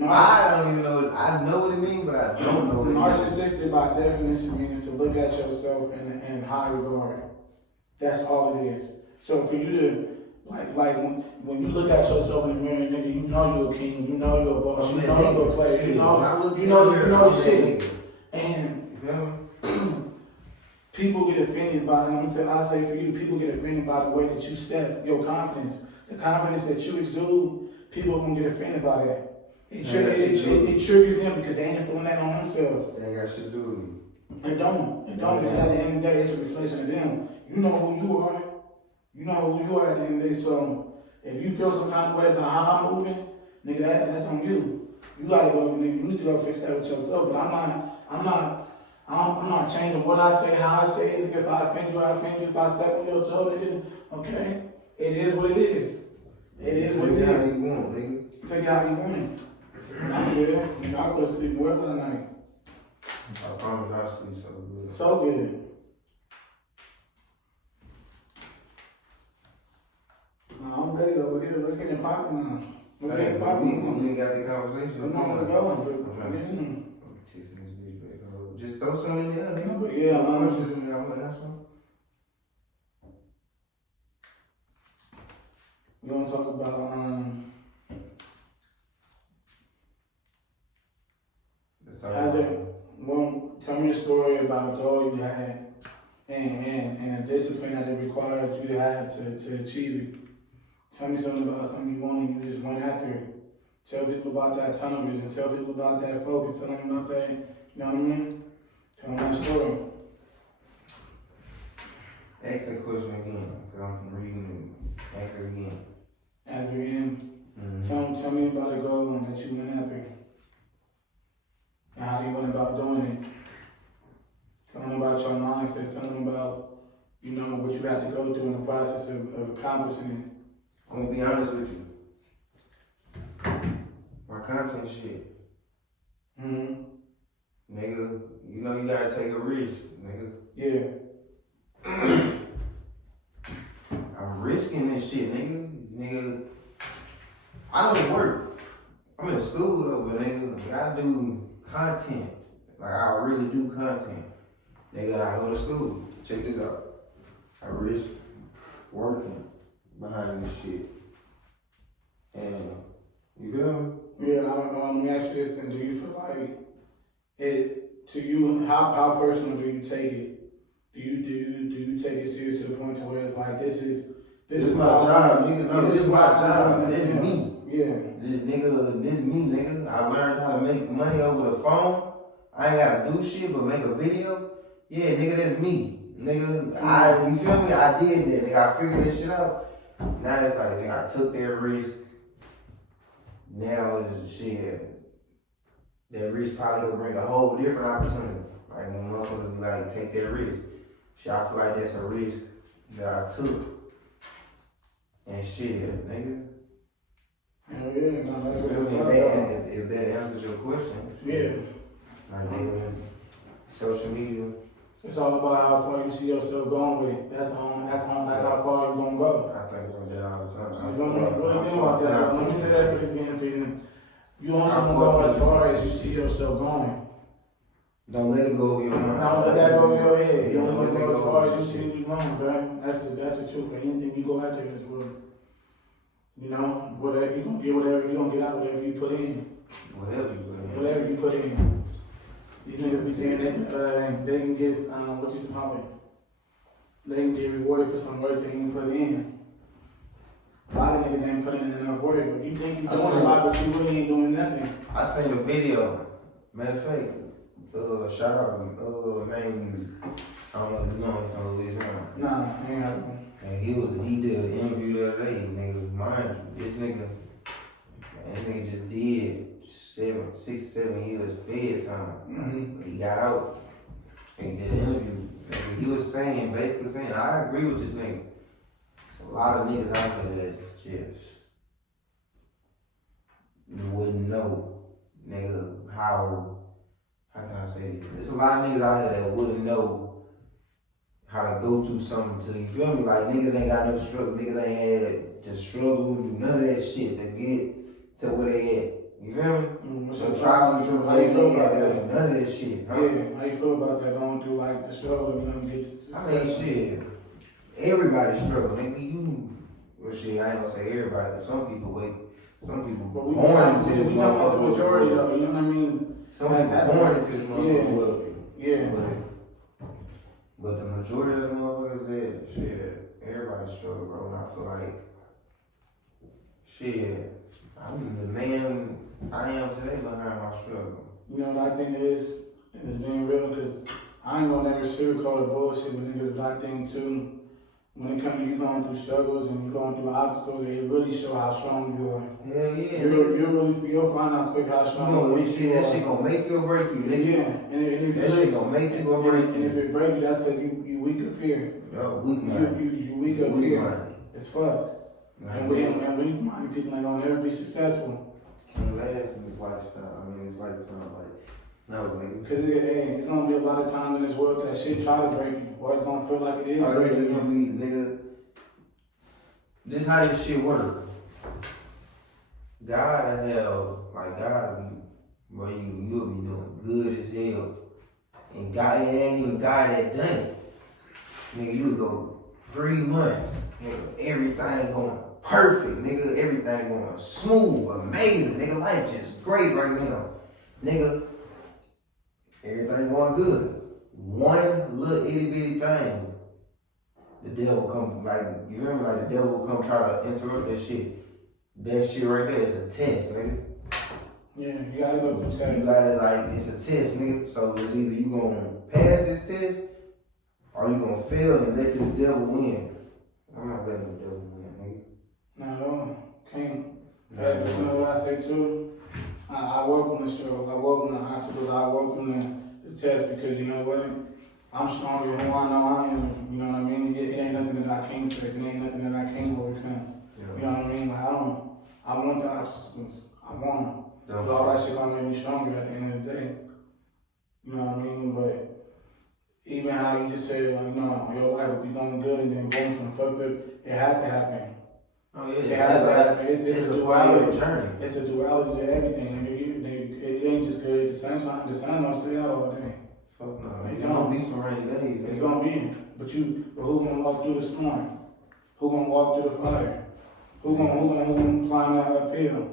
I don't even know. I know what it means, but I don't know what it means. Narcissistic by definition means to look at yourself in high regard. That's all it is. So for you to, like when you look at yourself in the mirror, nigga, you know you're a king, you know you're a boss, you know you're a player, you know the shit. And people get offended by, I say for you, people get offended by the way that you step, your confidence. The confidence that you exude, people are gonna get offended by that. It triggers them because they ain't feeling that on themselves. They ain't got shit to do with me. They don't because at the end of the day, it's a reflection of them. You know who you are. You know who you are at the end of the day. So if you feel some kind of way about how I'm moving, nigga, that's on you. You gotta go, nigga, you need to go fix that with yourself. But I'm not changing what I say, how I say it. Nigga, if I offend you, I offend you. If I step on your toe, nigga, okay. It is what it is. It is what it is. Take it how you want, nigga. Take it how you want it. I'm good. Nigga, I go to sleep well that night. I promise I sleep so good. So good. No, I'm ready though. Let's get it popping now. We didn't got the conversation. Come on, let's go. Just throw something in there, nigga. But yeah, questions in there. I want to ask one. We gonna talk about tell me a story about a goal you had and a discipline that it required you to have to achieve it. Tell me something about something you wanted and you just went after it. Tell people about that tunnel vision. Tell people about that focus. Tell them about that, you know what I mean? Tell them that story. Ask that question again, because I'm reading it. Ask it again. As you're in, Mm-hmm. tell me about a goal that you went after. And how you went about doing it. Tell them about your mindset. Tell them about, you know, what you had to go through in the process of accomplishing it. I'm gonna be honest with you. My content shit. Mm-hmm. Nigga, you know you gotta take a risk, nigga. Yeah. I'm risking this shit, nigga. Nigga, I don't work. I'm in school though, but nigga, I do content. Like I really do content. Nigga, I go to school. Check this out. I risk working behind this shit. And you feel me? Yeah, let me ask you this, and do you feel like it, to you, how personal do you take it? Do you take it serious to the point to where it's like, this is my job, nigga. Yeah, No, this is my job. This is me. Yeah. This me, nigga. I learned how to make money over the phone. I ain't gotta do shit but make a video. Yeah, nigga, that's me. Nigga, you feel me? I did that, nigga. I figured that shit out. Now it's like, nigga, I took that risk. Now it's shit. That risk probably gonna bring a whole different opportunity. Like when motherfuckers like take that risk. Shit, I feel like that's a risk that I took. And shit, nigga. Hell yeah, no, that's what it's If about. if that answers your question. Yeah. Like nigga, social media. It's all about how far you see yourself going with it. That's how far you gonna go. I think about that all the time. You don't really think about that. Let me say that for this game for you. You only gonna go as far as you see yourself going. Don't let it go over your mind. Don't let that go over your head. You Don't only let gonna that go as go far over as you see you going, bro. That's the truth. Anything you go out there in this world, you know, whatever you gonna get, whatever you gonna get out, whatever you put in. Whatever you put in. Whatever you put in. These niggas be saying they can get what you call it. They can get rewarded for some work they ain't put in. A lot of niggas ain't putting in enough work. You think you doing a lot, but you really ain't doing nothing. I seen a video. Matter of fact, shout out Main Music. I don't know if you know him from Louisiana. Nah, I ain't got one. And he did an interview the other day, nigga. Mind you, this nigga just did 6 to 7 years fed time. Mm-hmm. He got out and did an interview. Nigga, he was basically saying, I agree with this nigga. It's a lot of niggas out there that's just, you wouldn't know, nigga, how can I say this? There's a lot of niggas out here that wouldn't know how to go through something till, you feel me? Like niggas ain't got no struggle, niggas ain't had to struggle, do none of that shit to get to where they at. You feel me? So trial and tribulation, none of that shit. Huh? Yeah, how you feel about that? Going through like the struggle, you know, get to I mean, shit. Everybody struggle, nigga. Well, shit, I ain't gonna say everybody, cause some people born into this motherfucker. The majority though, you know what I mean? Some people born into this motherfucker wealthy. Yeah. But the majority of the motherfuckers that shit, everybody struggle, bro. And I feel like shit, I'm the man I am today behind my struggle. You know what I think it is being real, because I ain't gonna never sugarcoat the bullshit with niggas, but I think too, when it comes to you going through struggles and you going through obstacles, it really show how strong you are. Hell yeah. You'll find out quick how strong you are. That shit gonna make you or break you, nigga. Yeah, and if that shit gonna make you or break you. And if it break you, that's because you weak up here. Yo, weak mind. You weak up here. It's fuck. And weak minded people ain't gonna never be successful. Can't last in this lifestyle. I mean, this lifetime, like, no, nigga. Because it's gonna be a lot of times in this world that shit try to break you, or it's gonna feel like it is breaking it's gonna be, nigga. This how this shit work. God will hell, like God will be, bro, you'll be doing good as hell. And God, it ain't even God that done it. Nigga, you would go 3 months, nigga, everything going perfect, nigga, everything going smooth, amazing, nigga, life just great right now. Nigga, everything going good. One little itty bitty thing, the devil come, like, you remember, like, the devil will come try to interrupt that shit. That shit right there is a test, nigga. Yeah, you gotta go through tests. You gotta, like, it's a test, nigga. So it's either you gonna pass this test, Or you gonna fail and let this devil win? I'm not letting the devil win, nigga. Not at all. Can't. Not Hey, at you know all. what I say too? I work on the struggle. I work on the obstacles. I work on the test because you know what? I'm stronger than who I know I am. You know what I mean? It ain't nothing that I can't face. It ain't nothing that I can't overcome. You know what I mean? Like I want the obstacles. I want them. But all that shit gonna make me stronger at the end of the day. You know what I mean? But even how you just said, like, no, your life will be going good and then boom, something fucked up, it had to happen. Oh yeah, It has to happen. It's it's a a part of your duality. journey. It's a duality to everything. It ain't just good. The sun don't stay out all day. Fuck no. It It's don't. gonna be some rainy days. It's gonna be. But who gonna walk through the storm? Who gonna walk through the fire? Who gonna climb that uphill?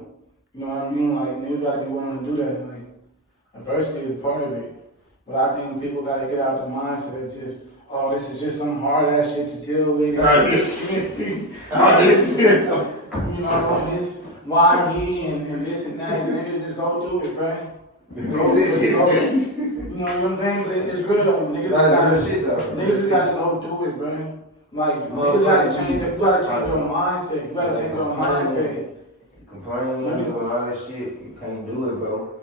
You know what I mean? Like, niggas gotta be willing to do that. Like, adversity is part of it. But I think people gotta get out the mindset of just, oh, this is just some hard ass shit to deal with. This is it. You know, and this, why me, and this and that. Niggas just go through it, bro. You know what I'm saying? But it's real though. Niggas That's real shit though. Niggas just gotta go through it, bro. Like, niggas gotta change it. You gotta change your mindset. You gotta change your mindset. Complaining and doing all that shit, you can't do it, bro.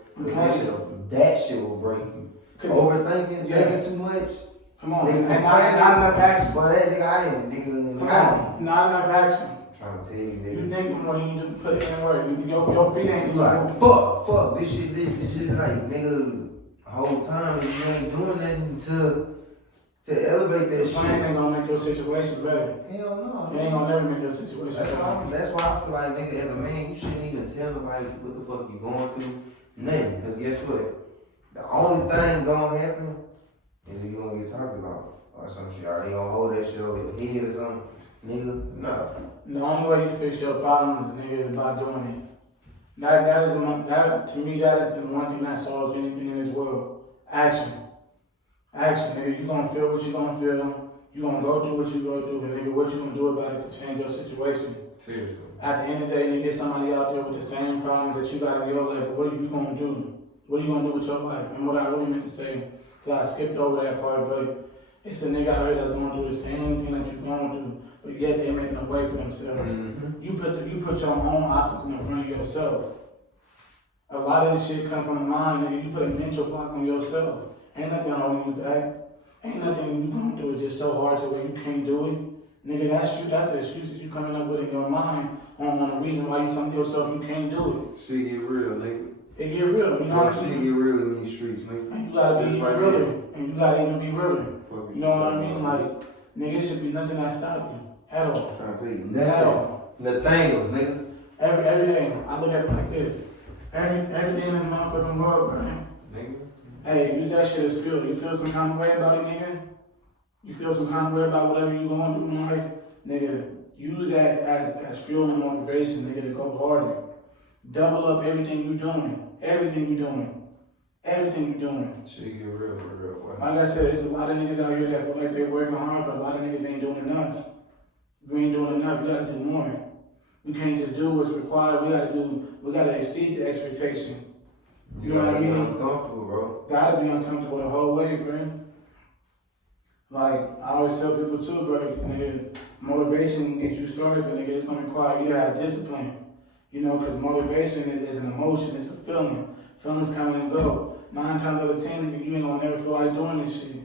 That shit will break you. Overthinking, thinking too much. Come on, Nigga, and not enough action. But that nigga, I didn't, nigga. Come on, not enough action. I'm trying to tell you, You nigga. thinking more than you put in work. Your feet ain't You doing like, fuck, this shit, like, nigga, the whole time, you ain't doing nothing to elevate that The shit. plan ain't gonna make your situation better. Hell no. It ain't gonna never make your situation better. That's why I feel like, nigga, as a man, you shouldn't even tell nobody what the fuck you going through. Nothing. Because guess what? The only thing gonna happen is if you gonna get talked about. Or some shit. Are they gonna hold that shit over your head or something? Nigga, no. The only way you fix your problems, nigga, is by doing it. That to me, that is the one thing that solves anything in this world. Action. Action, nigga. You gonna feel what you gonna feel. You gonna go through what you go through, and nigga, what you gonna do about it to change your situation? Seriously. At the end of the day, nigga, get somebody out there with the same problems that you got in your life. What are you gonna do? What are you gonna do with your life? And what I really meant to say, cause I skipped over that part, but it's a nigga out here that's gonna do the same thing that you're gonna do, but yet they making a way for themselves. Mm-hmm. You put your own obstacle in front of yourself. A lot of this shit come from the mind, nigga. You put a mental block on yourself. Ain't nothing holding you back. Ain't nothing you gonna do. It's just so hard to where you can't do it. Nigga, that's you. That's the excuses you coming up with in your mind on the reason why you telling yourself you can't do Shit get real, nigga. it. It get real, you know what I'm Shit saying? get real in these streets, nigga. And you gotta be Just like realer. that. And you gotta even be realer. Fuck You know what I mean? Like, nigga, it should be nothing that stop you. At all. I'm trying to tell you, At nothing. all. Nathaniels, nigga. Everything. I look at it like this. Everything in this motherfucking world, bro. Nigga. Hey, use that shit as fuel. You feel some kind of way about it, nigga? You feel some kind of way about whatever you going through in life? Nigga, use that as fuel and motivation, nigga, to go harder. Double up everything you doing. Everything you doing. Everything you doing. Shit get real for real, boy. Like I said, there's a lot of niggas out here that feel like they're working hard, but a lot of niggas ain't doing enough. We ain't doing enough, we gotta do more. We can't just do what's required, we gotta exceed the expectation. You know what I mean? Uncomfortable, bro. Gotta be uncomfortable the whole way, bro. Like, I always tell people too, bro, nigga, motivation gets you started, but nigga, it's gonna require you to have discipline. You know, cause motivation is an emotion, it's a feeling. Feelings come and go. 9 times out of 10, nigga, you ain't gonna never feel like doing this shit.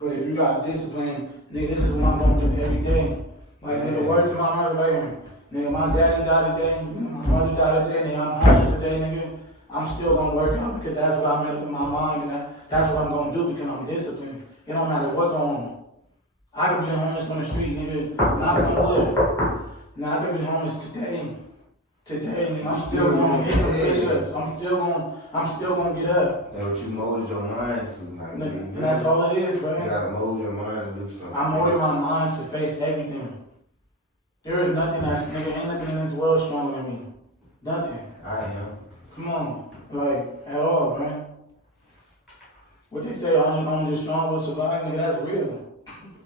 But if you got discipline, nigga, this is what I'm gonna do every day. Like, nigga, word to my mother, like, nigga, my daddy died today, my mother died today, nigga, I'm homeless today, nigga. I'm still gonna work out because that's what I made up in my mind, and that's what I'm gonna do because I'm disciplined. It don't matter what going on. I could be homeless on the street, nigga, knock on wood. Now I could be homeless today. Today, nigga, I'm still gonna get the push-ups. I'm still gonna get up. That's what you molded your mind to, like. And that's all it is, bro. You gotta mold your mind to do something. I molded my mind to face everything. There is nothing nigga, ain't nothing in this world stronger than me. Nothing. I am. Come on, like, at all, man. What they say, only the strong will survive, nigga, that's real.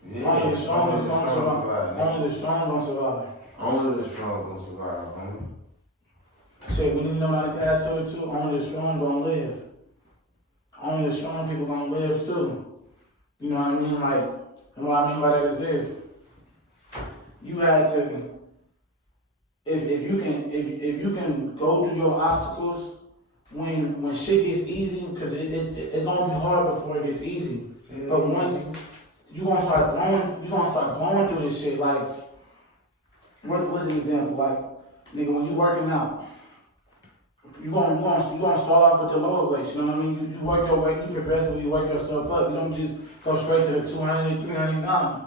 Yeah. Only the strong is Only the gonna strong survive. nigga. Only the strong gonna survive. Only the strong gonna survive, homie. Shit, we need to know how to add to it too. Only the strong gonna live. Only the strong people gonna live too. You know what I mean? Like, And what I mean by that is this. You had to, if you can go through your obstacles when shit gets easy, because it's gonna be hard before it gets easy. But once you gonna start blowing through this shit. Like, what's the example? Like, nigga, when you working out, you gonna start off with the lower weights. You know what I mean? You work your way, you progressively work yourself up. You don't just go straight to the 200, 300.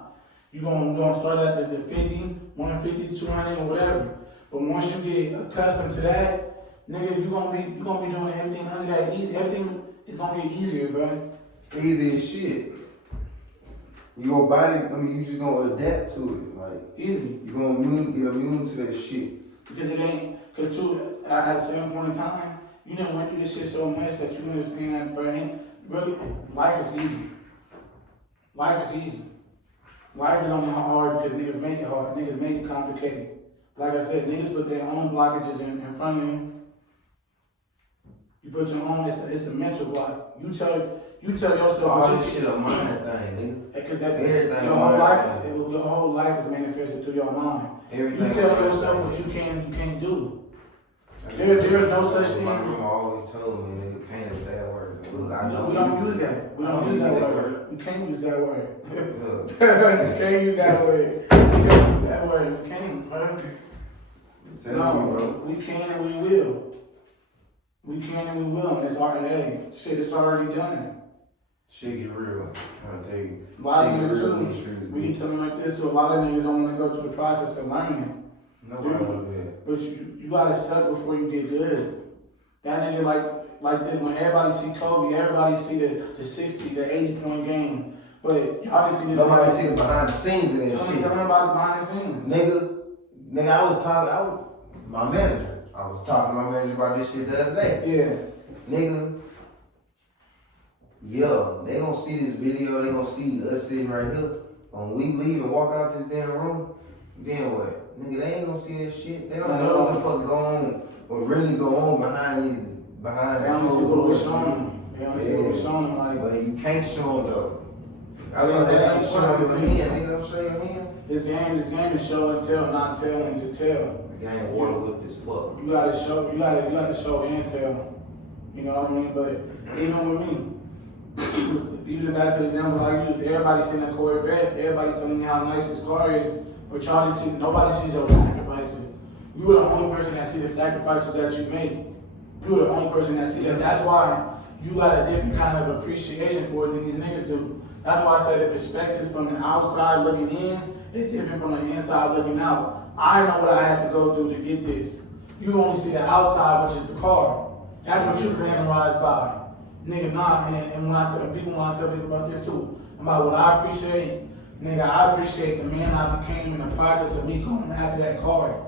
You gonna start at the 50, 150, 200, or whatever. But once you get accustomed to that, nigga, you gonna be doing everything under that easy. Everything is gonna get easier, bro. Easy as shit. Your body, you just gonna adapt to it. Like, easy. You gonna get immune to that shit. Because too, at a certain point in time, you done went through this shit so much that you understand that, bro, life is easy. Life is easy. Life is only hard because niggas make it hard. Niggas make it complicated. Like I said, niggas put their own blockages in front of you. You put your own, it's a mental block. You tell yourself all this shit a mind thing, nigga. Because everything your whole life is manifested through your mind. Everything you tell yourself what you can't do. There is no such thing. My grandma always told me, nigga, pain is bad word. We don't use that. We don't use that word. We can't use that word. Look. You can't use that word. You can't use that word. We can't, bro. No, we can and we will. We can and we will. And it's already, shit, it's already done. Shit get real. I'm trying to tell you. A lot of niggas too. We tell them like this too. A lot of niggas don't want to go through the process of learning. Nobody want to do that. But you gotta suck before you get good. That nigga like this, when everybody see Kobe, everybody see the 60, the 80 point game. But y'all didn't see this. Nobody see the behind the scenes of that shit. Tell me about the behind the scenes. Nigga, my manager. I was talking to my manager about this shit the other day. Yeah. Nigga, they gonna see this video, they gonna see us sitting right here. When we leave and walk out this damn room, then what? Nigga, they ain't gonna see that shit. They don't know what the fuck go on, what really go on behind these, They only see what we're showing them. They only see what we're showing them, like. But you can't show them though. I feel like I ain't showing your hand, nigga, don't show your hand. This game is show and tell, not tell and just tell. The game water whipped as fuck. You gotta show and tell. You know what I mean? But even with me, even back to the example I used, everybody sitting in a Corvette, everybody telling me how nice this car is, but y'all didn't see, nobody sees your sacrifices. You were the only person that see the sacrifices that you made. You were the only person that see that. That's why you got a different kind of appreciation for it than these niggas do. That's why I said the perspective from the outside looking in is different from the inside looking out. I know what I had to go through to get this. You only see the outside, which is the car. That's what you glamorized by. Nigga, nah, and when I tell people about this too, about what I appreciate, nigga, I appreciate the man I became in the process of me going after that car.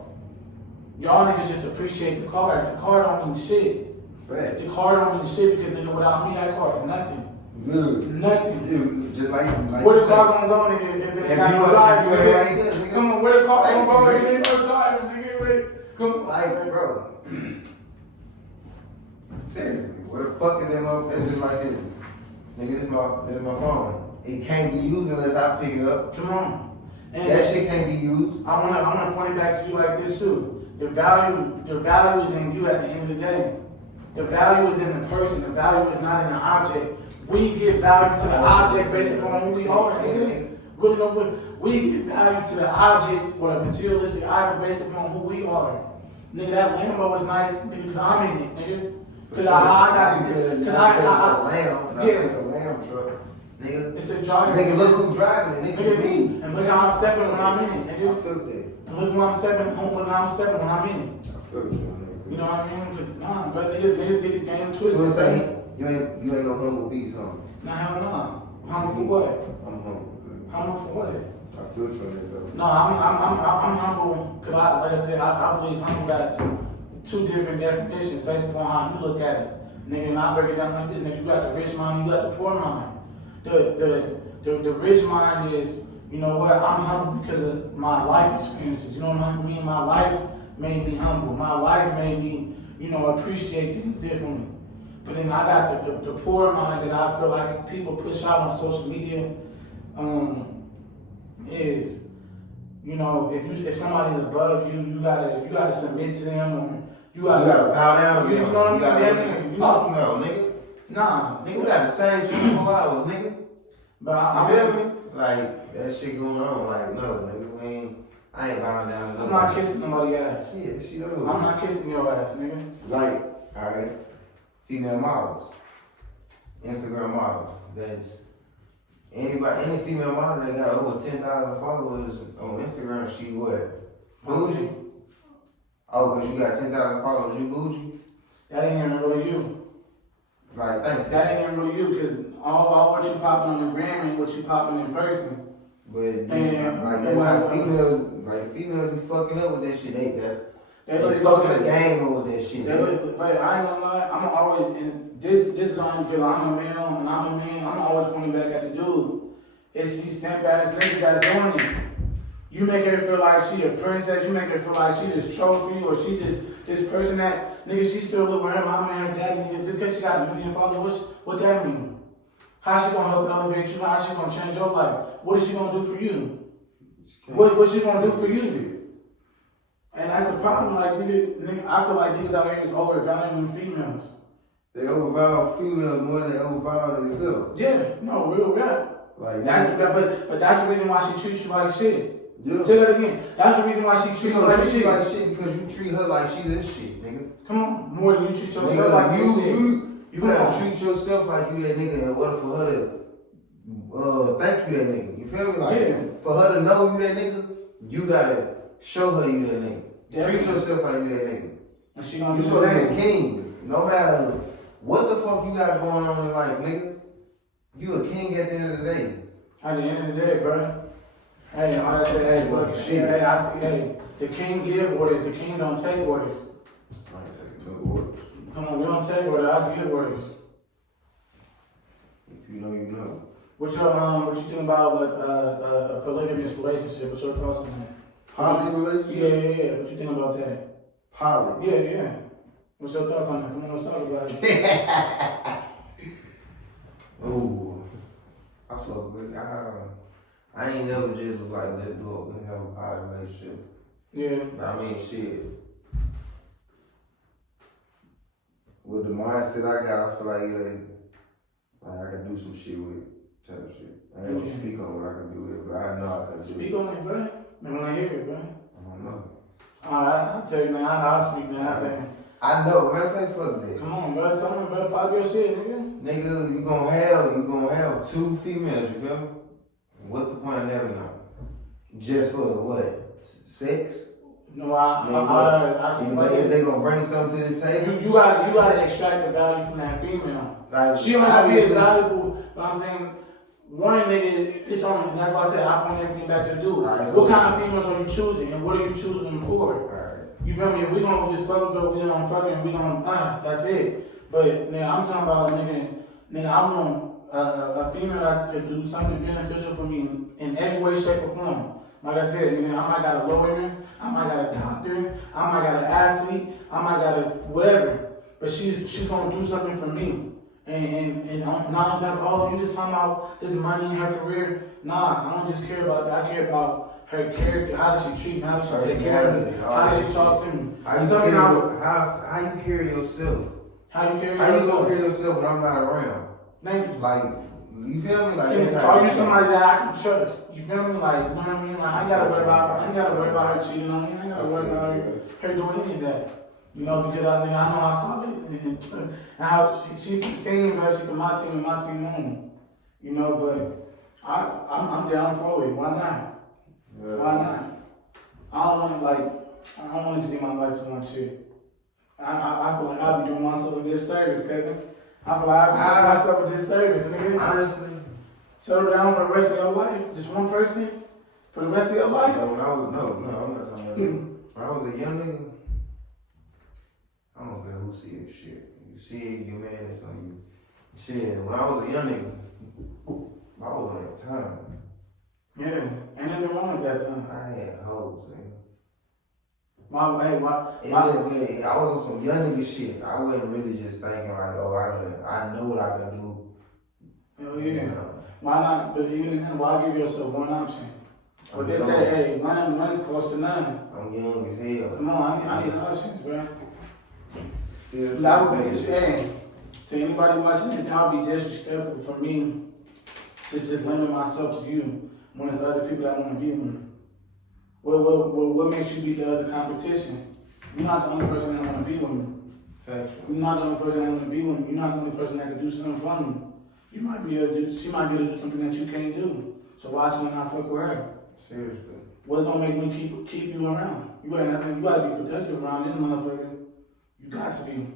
Y'all niggas just appreciate the car. The car don't mean shit. Fact. The car don't mean shit because nigga, without me, that car is nothing. Literally. Nothing. Just like where the car gonna go, nigga? If it ain't got no driver, nigga. Come on, where the car gonna go? If it ain't no driver, nigga. Come on. Like, bro. Seriously, where the fuck is that motherfucker? That's just like this. Nigga, this my phone. It can't be used unless I pick it up. Come on. And that shit can't be used. I wanna point it back to you like this too. The value is in you at the end of the day. The value is in the person. The value is not in the object. We give value to the object based upon who we are, nigga. We give value to the object or the materialistic item based upon who we are. Nigga, that Lambo is nice because I'm in it, nigga. Cause I got it. It's a lamb truck. Nigga. It's a jogger. Nigga, look who's driving it, nigga. Me. And look how I'm stepping when I'm in it, nigga. I feel that. And look how I'm stepping when I'm in it. I feel you, nigga. You know what I mean? Cause nah, but niggas get the game twisted. So it's like, you ain't no humble beast, huh? Nah, hell nah. Humble for what? I'm humble. Good. Humble for what? I feel you, nigga. No, I'm humble because like I said, I believe humble got two different definitions based upon how you look at it. Nigga, and I break it down like this, nigga, you got the rich mind, you got the poor mind. The rich mind is, you know what, I'm humble because of my life experiences. You know what I mean? My life made me humble. My life made me, appreciate things differently. But then I got the poor mind that I feel like people push out on social media. is, you know, if somebody's above you, you gotta submit to them, or you gotta bow down. You know what I mean? Fuck no, nigga. Nah, Nigga, we got the same 24 hours, nigga. But You feel me? Like, that shit going on. Like, no, nigga, I ain't bowing down to I'm nobody. not kissing nobody's ass. Shit, she knows. I'm not kissing your ass, nigga. Like, alright, female models, Instagram models. That's any female model that got over 10,000 followers on Instagram, she what? Bougie? Oh, cause you got 10,000 followers, you bougie? That ain't even really you. Like, thank you. That ain't even really you, because all what you popping on the gram ain't what you popping in person. But like that's how the females be fucking up with that shit. They fucking the game with that shit. But I ain't gonna lie, I'm always, and this is only because I'm a male and I'm a man, I'm always pointing back at the dude. It's these simp ass niggas that's doing it. You make her feel like she a princess, you make her feel like she this trophy, or she this person that, nigga, she still live with her mama and her daddy, nigga, just cause she got 1 million followers, what that mean? How she gonna help elevate you? How she gonna change your life? What is she gonna do for you? What she gonna do for you? And that's the problem, like, nigga, I feel like niggas out here is overvaluing females. They overvalue females more than they overvalue themselves. Yeah, no, real rap. Like But that's the reason why she treats you like shit. yeah. Say that again. That's the reason why she treats you like treat shit. you like shit because you treat her like she this shit, nigga. Come on, more than you treat yourself Nigga, like shit. you gotta treat yourself like you that nigga in order for her to thank you that nigga. You feel me? Like for her to know you that nigga, you gotta show her you that nigga. Definitely. Treat yourself like you that nigga. And she gonna You do the supposed to same. be a king. No matter what the fuck you got going on in life, nigga. You a king at the end of the day. At the end of the day, bro. Hey, I say, hey, fuck shit. Hey, I see, hey, the king give orders, the king don't take orders. I ain't taking no orders. Come on, we don't take orders, I give orders. If you know, you know. What you think about like a polygamous relationship? What's your thoughts on that? Poly relationship? Yeah. What you think about that? Poly. Yeah. What's your thoughts on that? Come on, let's talk about it. Ooh. I fuck with it. I ain't never just was like, let's do it, let's have a poly relationship. Yeah. But I mean, shit. With the mindset I got, I feel like I can do some shit with it. Type of shit. I ain't gonna speak on what I can do with it, but I know I can do it. Speak on it, bro. I wanna hear it, bro. I don't know. Alright, I'll tell you, man. I'll speak, man. I say, I know, matter of fact, fuck that. come on, bro. Tell me, bro. Pop your shit, nigga. Nigga, you gonna have 2 females, you feel me? What's the point of having them? Just for what? Sex? No, I see. Is they gonna bring something to this table? You gotta extract the value from that female. Like, She don't be as valuable, but I'm saying, one nigga, it's on, that's why I said I point everything back to the dude. Right, What kind of females are you choosing, and what are you choosing them for? Alright. You feel me? If we gonna just fuck girl, we gonna fucking, we gonna, that's it. But, nigga, I'm talking about, nigga, I want a female that could do something beneficial for me in every way, shape, or form. Like I said, nigga, I might got a lawyer, I might got a doctor, I might got an athlete, I might got a whatever. But she's gonna do something for me. And I'm not talking, oh, you just talking about this money in her career. Nah, I don't just care about that. I care about her character. How does she treat me? How does she take care of me? How does she talk to me? How you carry yourself? How you carry How you yourself? gonna carry yourself when I'm not around? Thank you. Like, you feel me? Like, that's Are you how somebody that I can trust? You feel me? Like, you know what I mean? Like, I ain't gotta worry about her cheating on me. I ain't gotta worry about her doing any of that. You know, because I know how solid and how she team, but she from my team and my team only. You know, but I'm down for it. Why not? Yeah. Why not? I don't want to do my life to one chick. I feel like I'll be doing myself a disservice, cousin. I feel like I'll be doing myself a disservice, nigga. honestly. Settle down for the rest of your life. Just one person for the rest of your life. When I was, no, I'm not talking about that. When I was a young nigga, I don't care who see it, shit. You see it, you mad, it's on you. Shit, when I was a young nigga, I was on that time. Yeah, ain't nothing wrong with that, though. I had hoes, nigga. I I was on some young nigga shit. I wasn't really just thinking like, oh, I know what I can do. Hell yeah. You know? Why not? But even then, why give yourself one option? But they say, hey, money's close to none. I'm young as hell. Come on, I need options, bro. Still That would be, hey, to anybody watching this, that would be disrespectful for me to just limit myself to you when there's other people that want to be with me. What makes you beat the other competition? You're not the only person that want to be with me. factual. You're not the only person that want to be with me. You're not the only person that can do something for me. You might be able to do, she might be able to do something that you can't do. So why should I not fuck with her? Seriously. What's gonna make me keep you around? You gotta be productive around this motherfucker. You got to be.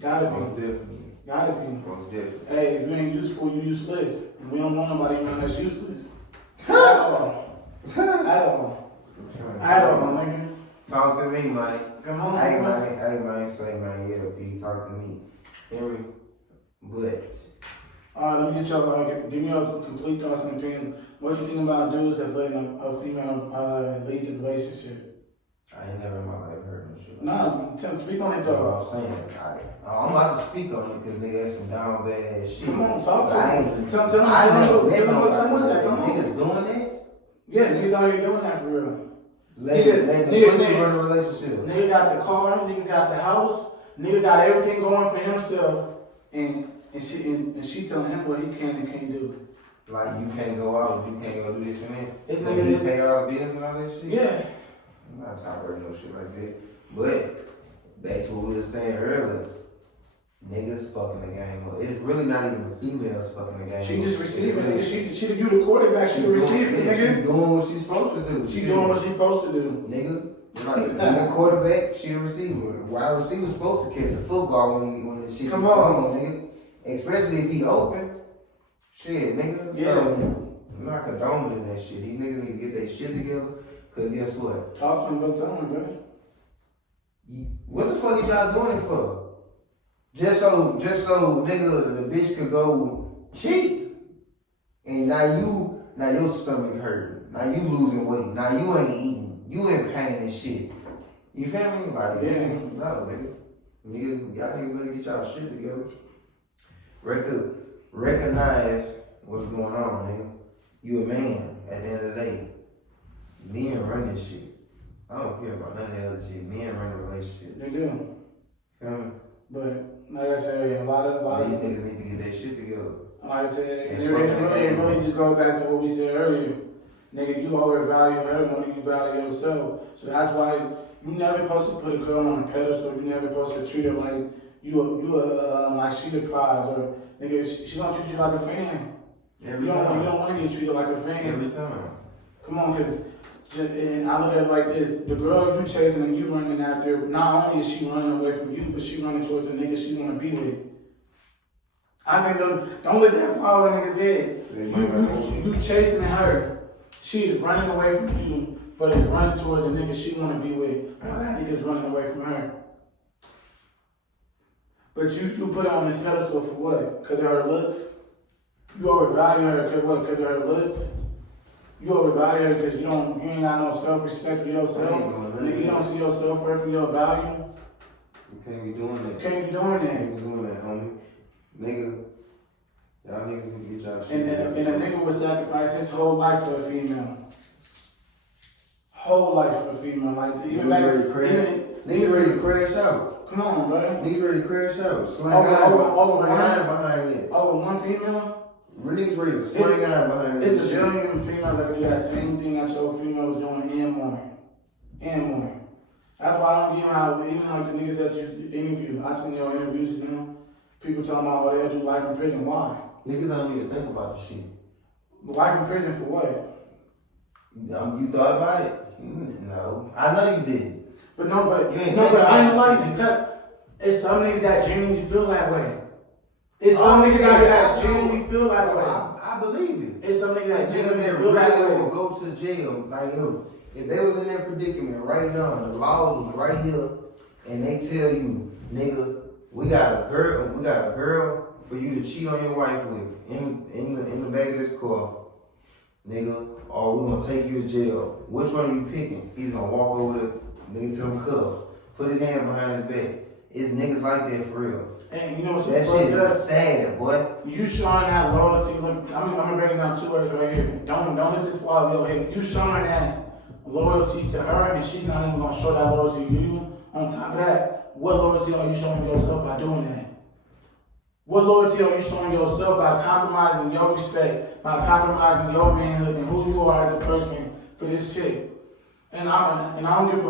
Gotta Most be. definitely. Gotta be. Most definitely. Hey, if you ain't useful, you useless. And we don't want nobody around that's useless. At all. At all. At all, nigga. Talk to me, man. Come on, Hey, man. man, say, man, yeah, P, talk to me. Hear me? But, Alright, let me get y'all, give me your complete thoughts and opinions. What you think about dudes that's letting a female lead the relationship? I ain't never in my life heard no shit. Nah, speak on it That's what though. I'm saying. I'm about to speak on it because nigga, that's some down bad ass shit. Come on, talk I to ain't. me. Tell me I what never come with that. Come on. Niggas doing that? Yeah, niggas out here doing that for real. Let the pussy run a relationship. Nigga got the car, nigga got the house, nigga got everything going for himself, and she telling him what he can and can't do. Like you can't go out, you can't go do this and that. It's So nigga he that- pay all the bills and all that shit. Yeah. I'm not tolerating no shit like that. But back to what we were saying earlier, niggas fucking the game up. It's really not even the females fucking the game up. She just receiving, nigga. She you the quarterback, she the receiver, nigga. She doing what she's supposed to do. She doing what she supposed to do. Nigga, like the quarterback, she the receiver. Wide receiver's supposed to catch the football when the shit Come is on. on, nigga. Especially if he open. Shit, nigga. Yeah. So I'm not condoning that shit. These niggas need to get their shit together. Cause guess what? Talk to him, but tell him, bro. What the fuck is y'all doing it for? Just so nigga the bitch could go cheat. And now your stomach hurting. Now you losing weight. Now you ain't eating. You in pain and shit. You feel me? Like, Yeah. no, nigga. Nigga, y'all niggas better get y'all shit together. Recognize what's going on, nigga. You a man at the end of the day. Men run this shit. I don't care about none of the other shit. Men run the relationship. They do. Feel me? But like I said, a lot of These niggas need to get their shit together. like I said, it really just goes back to what we said earlier. Nigga, you always value her more than you value yourself. So that's why you never supposed to put a girl on a pedestal. You never supposed to treat her like like she the prize, or nigga, she don't treat you like a fan. Every You time. don't want to get treated like a fan. Every time. Come on, cause and I look at it like this: the girl you chasing and you running after, not only is she running away from you, but she running towards the nigga she want to be with. I think don't let that fall in niggas' head. You chasing her. She is running away from you, but is running towards the nigga she want to be with. While that nigga's running away from her. But you put her on this pedestal for what? Because of her looks? You always value her because what? Because of her looks? You always value her because you ain't got no self-respect for yourself. Nigga, you don't see your self-worth and your value. You can't be doing that. Can't be doing that. Can't be doing that, homie. Nigga, y'all niggas need to get y'all shit And together. a nigga would sacrifice his whole life for a female. Whole life for a female. Like, even Niggas ready to crash. Niggas ready to crash out. Come on, bro. Niggas ready to crash out. Slang Over iron behind it. Oh, one female? Niggas ready to slang iron behind It's this a shit. billion females that can do that same thing that your female was doing and more. And more. That's why I don't get how, even like the niggas that you interview, I seen your interviews, you know, people talking about, oh, they'll do life in prison. Why? Niggas don't even think about the shit. Life in prison for what? You thought about it? No. I know you did. But I ain't think gonna about lie that to you, shit, because it's some niggas that genuinely feel that way. It's some niggas out here that genuinely feel that way. I believe it. It's some niggas that Niggas genuinely that feel that really way. will go to jail. Like, if they was in that predicament right now, and the laws was right here, and they tell you, nigga, we got a girl for you to cheat on your wife with in the back of this car, nigga, or we gonna take you to jail. Which one are you picking? He's gonna walk over the nigga to them cuffs, put his hand behind his back, It's niggas like that for real. And you know what's That shit is sad, boy. You showing that loyalty. Look, I'm gonna break it down 2 words right here. Don't let this fall over your head. You showing that loyalty to her, and she's not even gonna show that loyalty to you. On top of that, what loyalty are you showing yourself by doing that? What loyalty are you showing yourself by compromising your respect, by compromising your manhood and who you are as a person for this chick? And I don't give a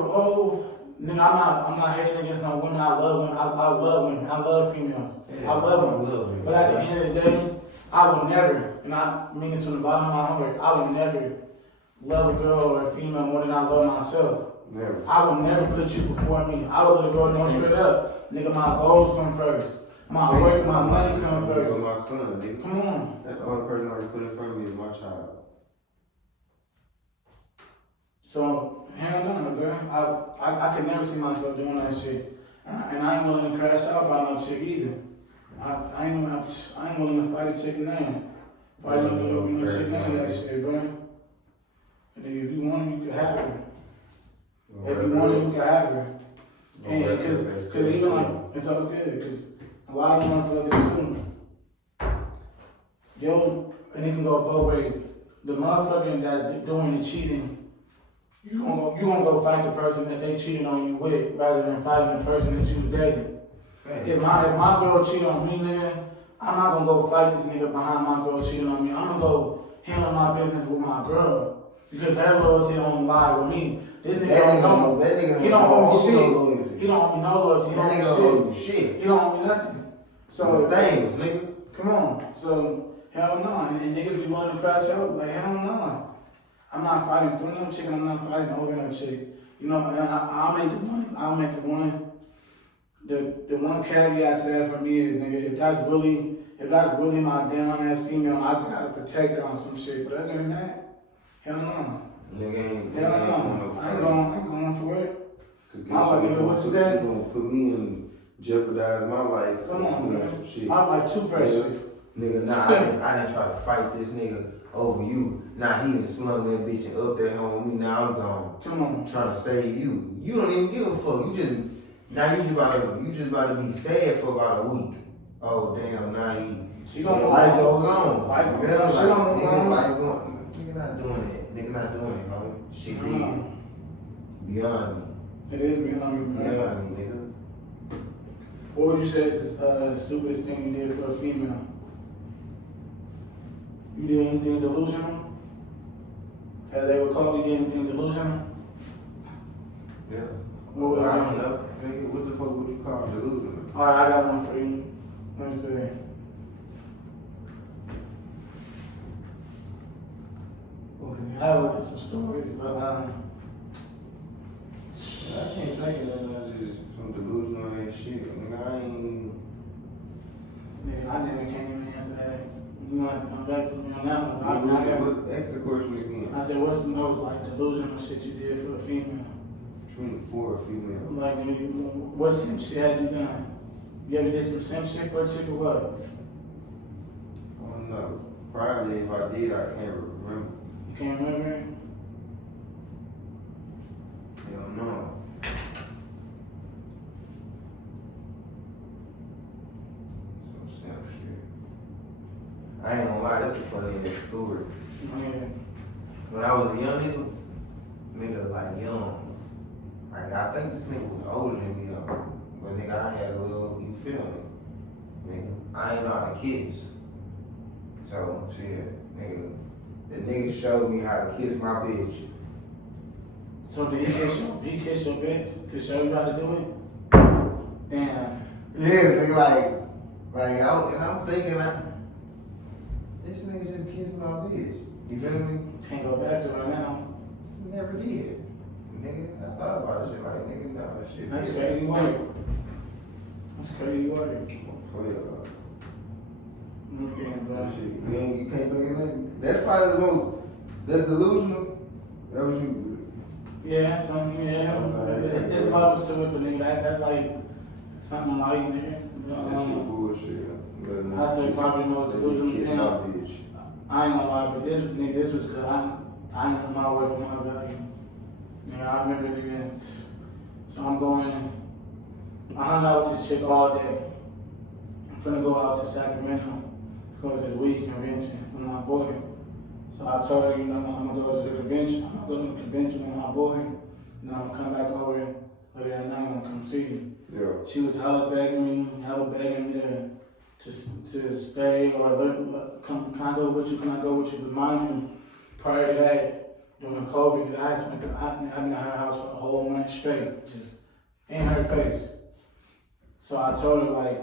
nigga, I'm not hating against no women. I love women. I love women. I love females. Yeah, I love them. But at the end of the day, I would never, and I mean this from the bottom of my heart, I would never love a girl or a female more than I love myself. Never. I would never put you before me. I would let a girl know straight up, nigga, my goals come first. My work, my money come first. My son, nigga. Come on. That's the only person I can put in front of me is my child. So, hell no, girl. I could never see myself doing that shit. And I ain't willing to crash out by no chick either. I ain't willing to fight a chick now. Fight no chick, none of that shit, bro. And if you want her, you can have her. If you want her, you can have her. And because even like, it's all good, because a lot of motherfuckers too. Yo, and it can go both ways. The motherfucker that's doing the cheating, you gonna go fight the person that they cheated on you with, rather than fighting the person that you was dating. If my girl cheat on me, nigga, I'm not gonna go fight this nigga behind my girl cheating on me. I'm gonna go handle my business with my girl. Because her loyalty don't lie with me. This nigga don't know. He don't owe me shit. He don't owe me no loyalty. He don't owe me shit. He don't owe me nothing. So things, nigga. Come on. So hell no. And niggas be willing to crash out. Like hell no. I'm not fighting for no chick and I'm not fighting over no chick. You know, and I'll make the one the one caveat to that for me is, nigga, if that's really my down ass female, I just gotta protect her on some shit. But other than that, hell no. Nigga ain't Hell no. I ain't going for it. What you said? You gonna put me in jeopardize my life. Come on, man. Some shit. My life too precious. Nigga, nah, I didn't try to fight this nigga over you. Nah, he done slung that bitch and up that home with me. Now I'm gone. Come on. Trying to save you. You don't even give a fuck. You just about to be sad for about a week. Oh damn, now life goes on. Life Nigga Nigga not doing it, homie. She did. Beyond me. It is beyond me, man. Beyond me, nigga. What would you say is the stupidest thing you did for a female? You did anything delusional? As they would call you, did anything delusional? Yeah. What would I I don't know. Nigga, what the fuck would you call delusional? Alright, I got one for you. Let me see. Okay, I look at some stories, but I can't think of nothing else. Just some delusional ass shit. Nigga, I ain't. nigga, I never can't even answer that. You gonna have to come back to me on that one. Ask the question again. I said, what's the most like delusional shit you did for a female? For a female. Like, what simp shit had you done? You ever did some simp shit for a chick or what? I don't know. Probably if I did, I can't remember. You can't remember it? Hell no. Some simp shit. I ain't gonna lie, that's a funny ass story. Yeah. When I was a young nigga like young. Like, I think this nigga was older than me though. But nigga, I had a little, you feel me? Nigga, I ain't know how to kiss. So, shit, nigga, the nigga showed me how to kiss my bitch. So did he kiss your bitch to show you how to do it? Damn. Yes, nigga, I'm thinking, this nigga just kissed my bitch. You feel me? Can't go back to her now. Never did. Nigga, I thought about this shit like, nigga, nah, that shit. That's crazy work. That's crazy work. Play about it. Okay, bro. That shit, you can't think of nothing. That's probably the most. That's delusional. That was you. Yeah, something, yeah. It's levels to it, but nigga, that's like something light, nigga. That shit bullshit. I say probably the most delusional kiss thing. my bitch. I ain't gonna lie, but this was cause I ain't know my worth and my value. Nigga, I remember nigga, so I'm I hung out with this chick all day. I'm finna go out to Sacramento to go to this weed convention with my boy. So I told her, you know, I'm gonna go to the convention. I'm gonna go to the convention with my boy, and then I'm gonna come back over later that night. I'm gonna come see you. Yeah. She was hella begging me to stay or can I go with you? Can I go with you? But mind you, prior to that, during COVID, I've been at her house for a whole month straight, just in her face. So I told her like,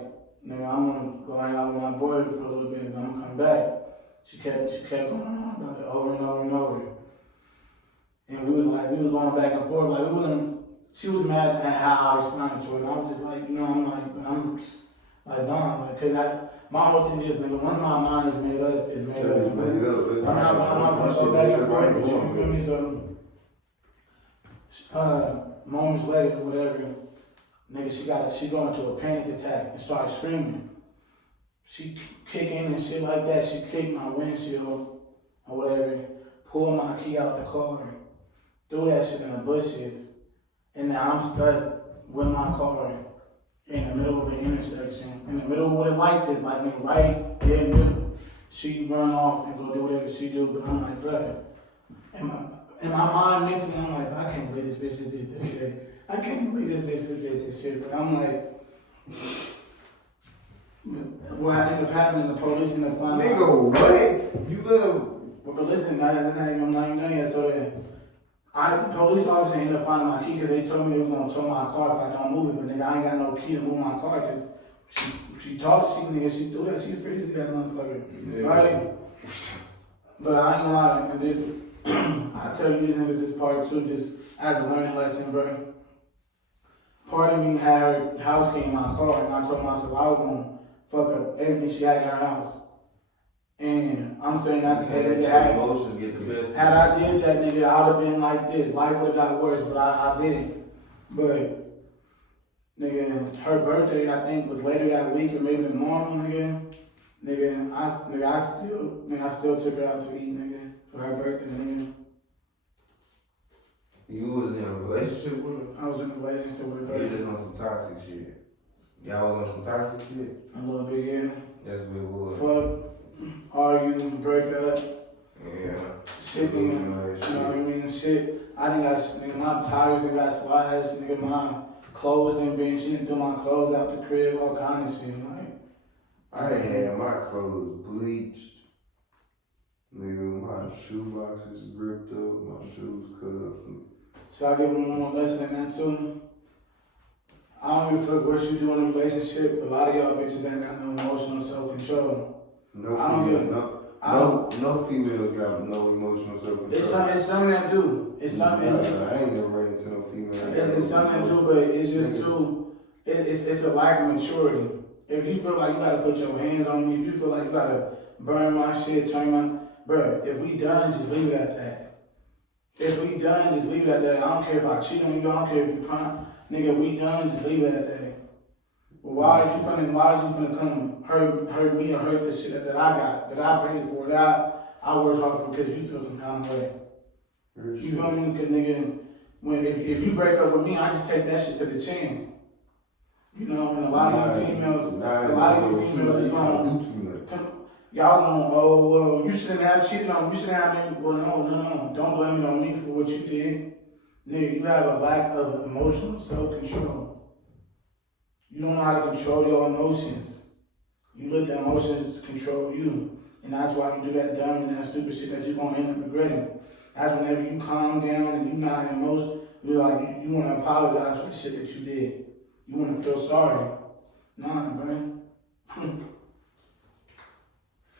nigga, I'm gonna go hang out with my boy for a little bit, and I'm gonna come back. She kept going on about it over and over and over. And we was going back and forth, like she was mad at how I responded to it. I was just like, you know, I'm like, cause my whole thing is, nigga, once my mind is made up, it's made up. I'm not gonna go back and forth with you, feel me? So, moments later, whatever, nigga, she going into a panic attack and started screaming. She kicking and shit like that. She kicked my windshield or whatever, pulled my key out the car, threw that shit in the bushes, and now I'm stuck with my car in the middle of an intersection, in the middle of where the lights is, like nigga, right there in the middle. She run off and go do whatever she do, but I'm like, brother, in my mind mentally, I'm like, I can't believe this bitch just did this shit. I can't believe this bitch just did this shit, but I'm like, what ended up happening, the police ended up finding Nigga, what? You gonna... But listen, I'm not even done yet, so the police officer ended up finding my key because they told me they was gonna tow my car if I don't move it, but nigga, I ain't got no key to move my car because she talked, she threw that, she freezed that motherfucker, right? But I ain't gonna lie, and this, I tell you these niggas this part too, just as a learning lesson, bro. Part of me had her house key in my car, and I told myself I was gonna fuck up everything she had in her house. And I'm saying not to say that emotions get the best. had I did that, nigga, I would have been like this. Life would have got worse, but I didn't. But, nigga, her birthday, I think, was later that week or maybe tomorrow, nigga. I still took her out to eat, nigga, for her birthday, nigga. You was in a relationship with her? I was in a relationship with her. You just on some toxic shit. Y'all was on some toxic shit? A little bit, yeah. That's what it was. Fuck, argue, break up. Yeah. Shit, nigga, you know what I mean? Shit, I done got, nigga, my tires done got slashed, nigga, my clothes done been, she done threw my clothes out the crib, all kind of shit, like. I done had my clothes bleached. Nigga, my shoe boxes ripped up, my shoes cut up. Should I give them one more lesson in that too? I don't give a fuck what you do in a relationship. A lot of y'all bitches ain't got no emotional self-control. No females got no emotional self-control. It's something that do. It's something. I ain't never ran into no female. It's something that do, but it's just too. It's a lack of maturity. If you feel like you gotta put your hands on me, if you feel like you gotta burn my shit, turn my, bruh, if we done, just leave it at that. If we done, just leave it at that. I don't care if I cheat on you, I don't care if you cry. Nigga, if we done, just leave it at that. But why is you finna come hurt me or hurt the shit that I got, that I paid for, that I worked hard for because you feel some kind of way. You feel me? Cause nigga, if you break up with me, I just take that shit to the chin. You know, and a lot of you females is gonna, y'all gonna, oh, well, you shouldn't have cheated on me, you shouldn't have been, well, no, don't blame it on me for what you did. Nigga, you have a lack of emotional self-control. You don't know how to control your emotions. You let the emotions control you. And that's why you do that dumb and that stupid shit that you're gonna end up regretting. That's whenever you calm down and you're not emotional, you're like, you wanna apologize for the shit that you did. You wanna feel sorry. Nah, man.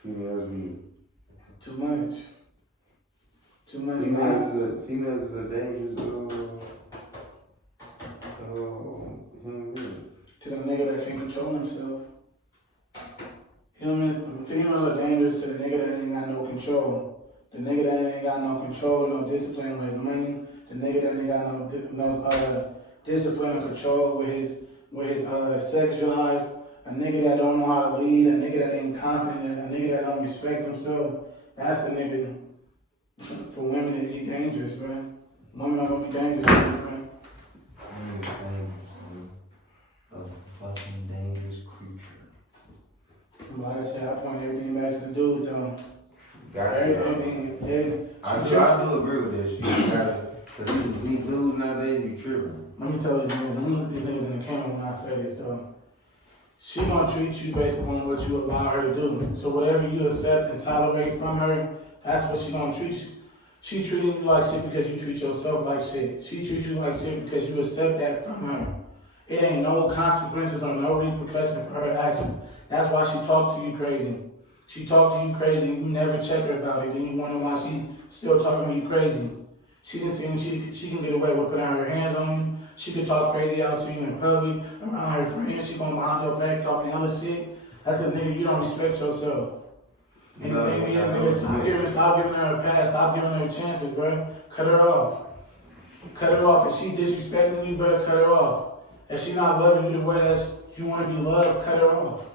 Females be Too much. Females is a dangerous human being. To the nigga that can't control himself. Female are dangerous to the nigga that ain't got no control. The nigga that ain't got no control, no discipline with his money. The nigga that ain't got no discipline or control with his sex drive. A nigga that don't know how to lead. A nigga that ain't confident. A nigga that don't respect himself. That's the nigga. For women, it be dangerous, bro. Women are gonna be dangerous, bro. like I said, I point everything back to the dude though. Gotcha. Everything. I do agree with that shit. You gotta, cause these dudes nowadays be tripping. Let me tell these niggas, let me look these niggas in the camera when I say this though. She gonna treat you based upon what you allow her to do. So whatever you accept and tolerate from her, that's what she gonna treat you. She treating you like shit because you treat yourself like shit. She treats you like shit because you accept that from her. It ain't no consequences or no repercussion for her actions. That's why she talked to you crazy. She talked to you crazy and you never check her about it. Then you wonder why she still talking to you crazy. She didn't see she can get away with putting her hands on you. She could talk crazy out to you in public, around her friends. She going behind your back talking hella shit. That's because nigga, you don't respect yourself. And the thing is, nigga, stop giving her a pass. Stop giving her chances, bro. Cut her off. Cut her off. If she disrespecting you, bro, cut her off. If she not loving you the way that you want to be loved, cut her off.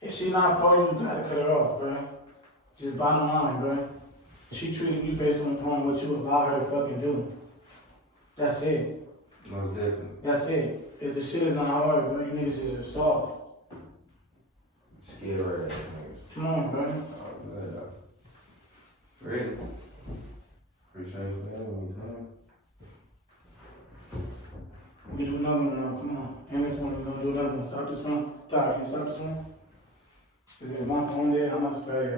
If she not for you, you gotta cut her off, bro. Just bottom line, bro. She treating you based on what you allow her to fucking do. That's it. Most definitely. That's it. If the shit is not hard, bro, you niggas is just soft. Scared right now. Come on, bro. Oh, good. Ready? Appreciate you for having me, Tom. We can do another one now, come on. And this one, we're gonna do another one. Stop this one. Tyler, can you stop this one? Is there one phone there? How much better?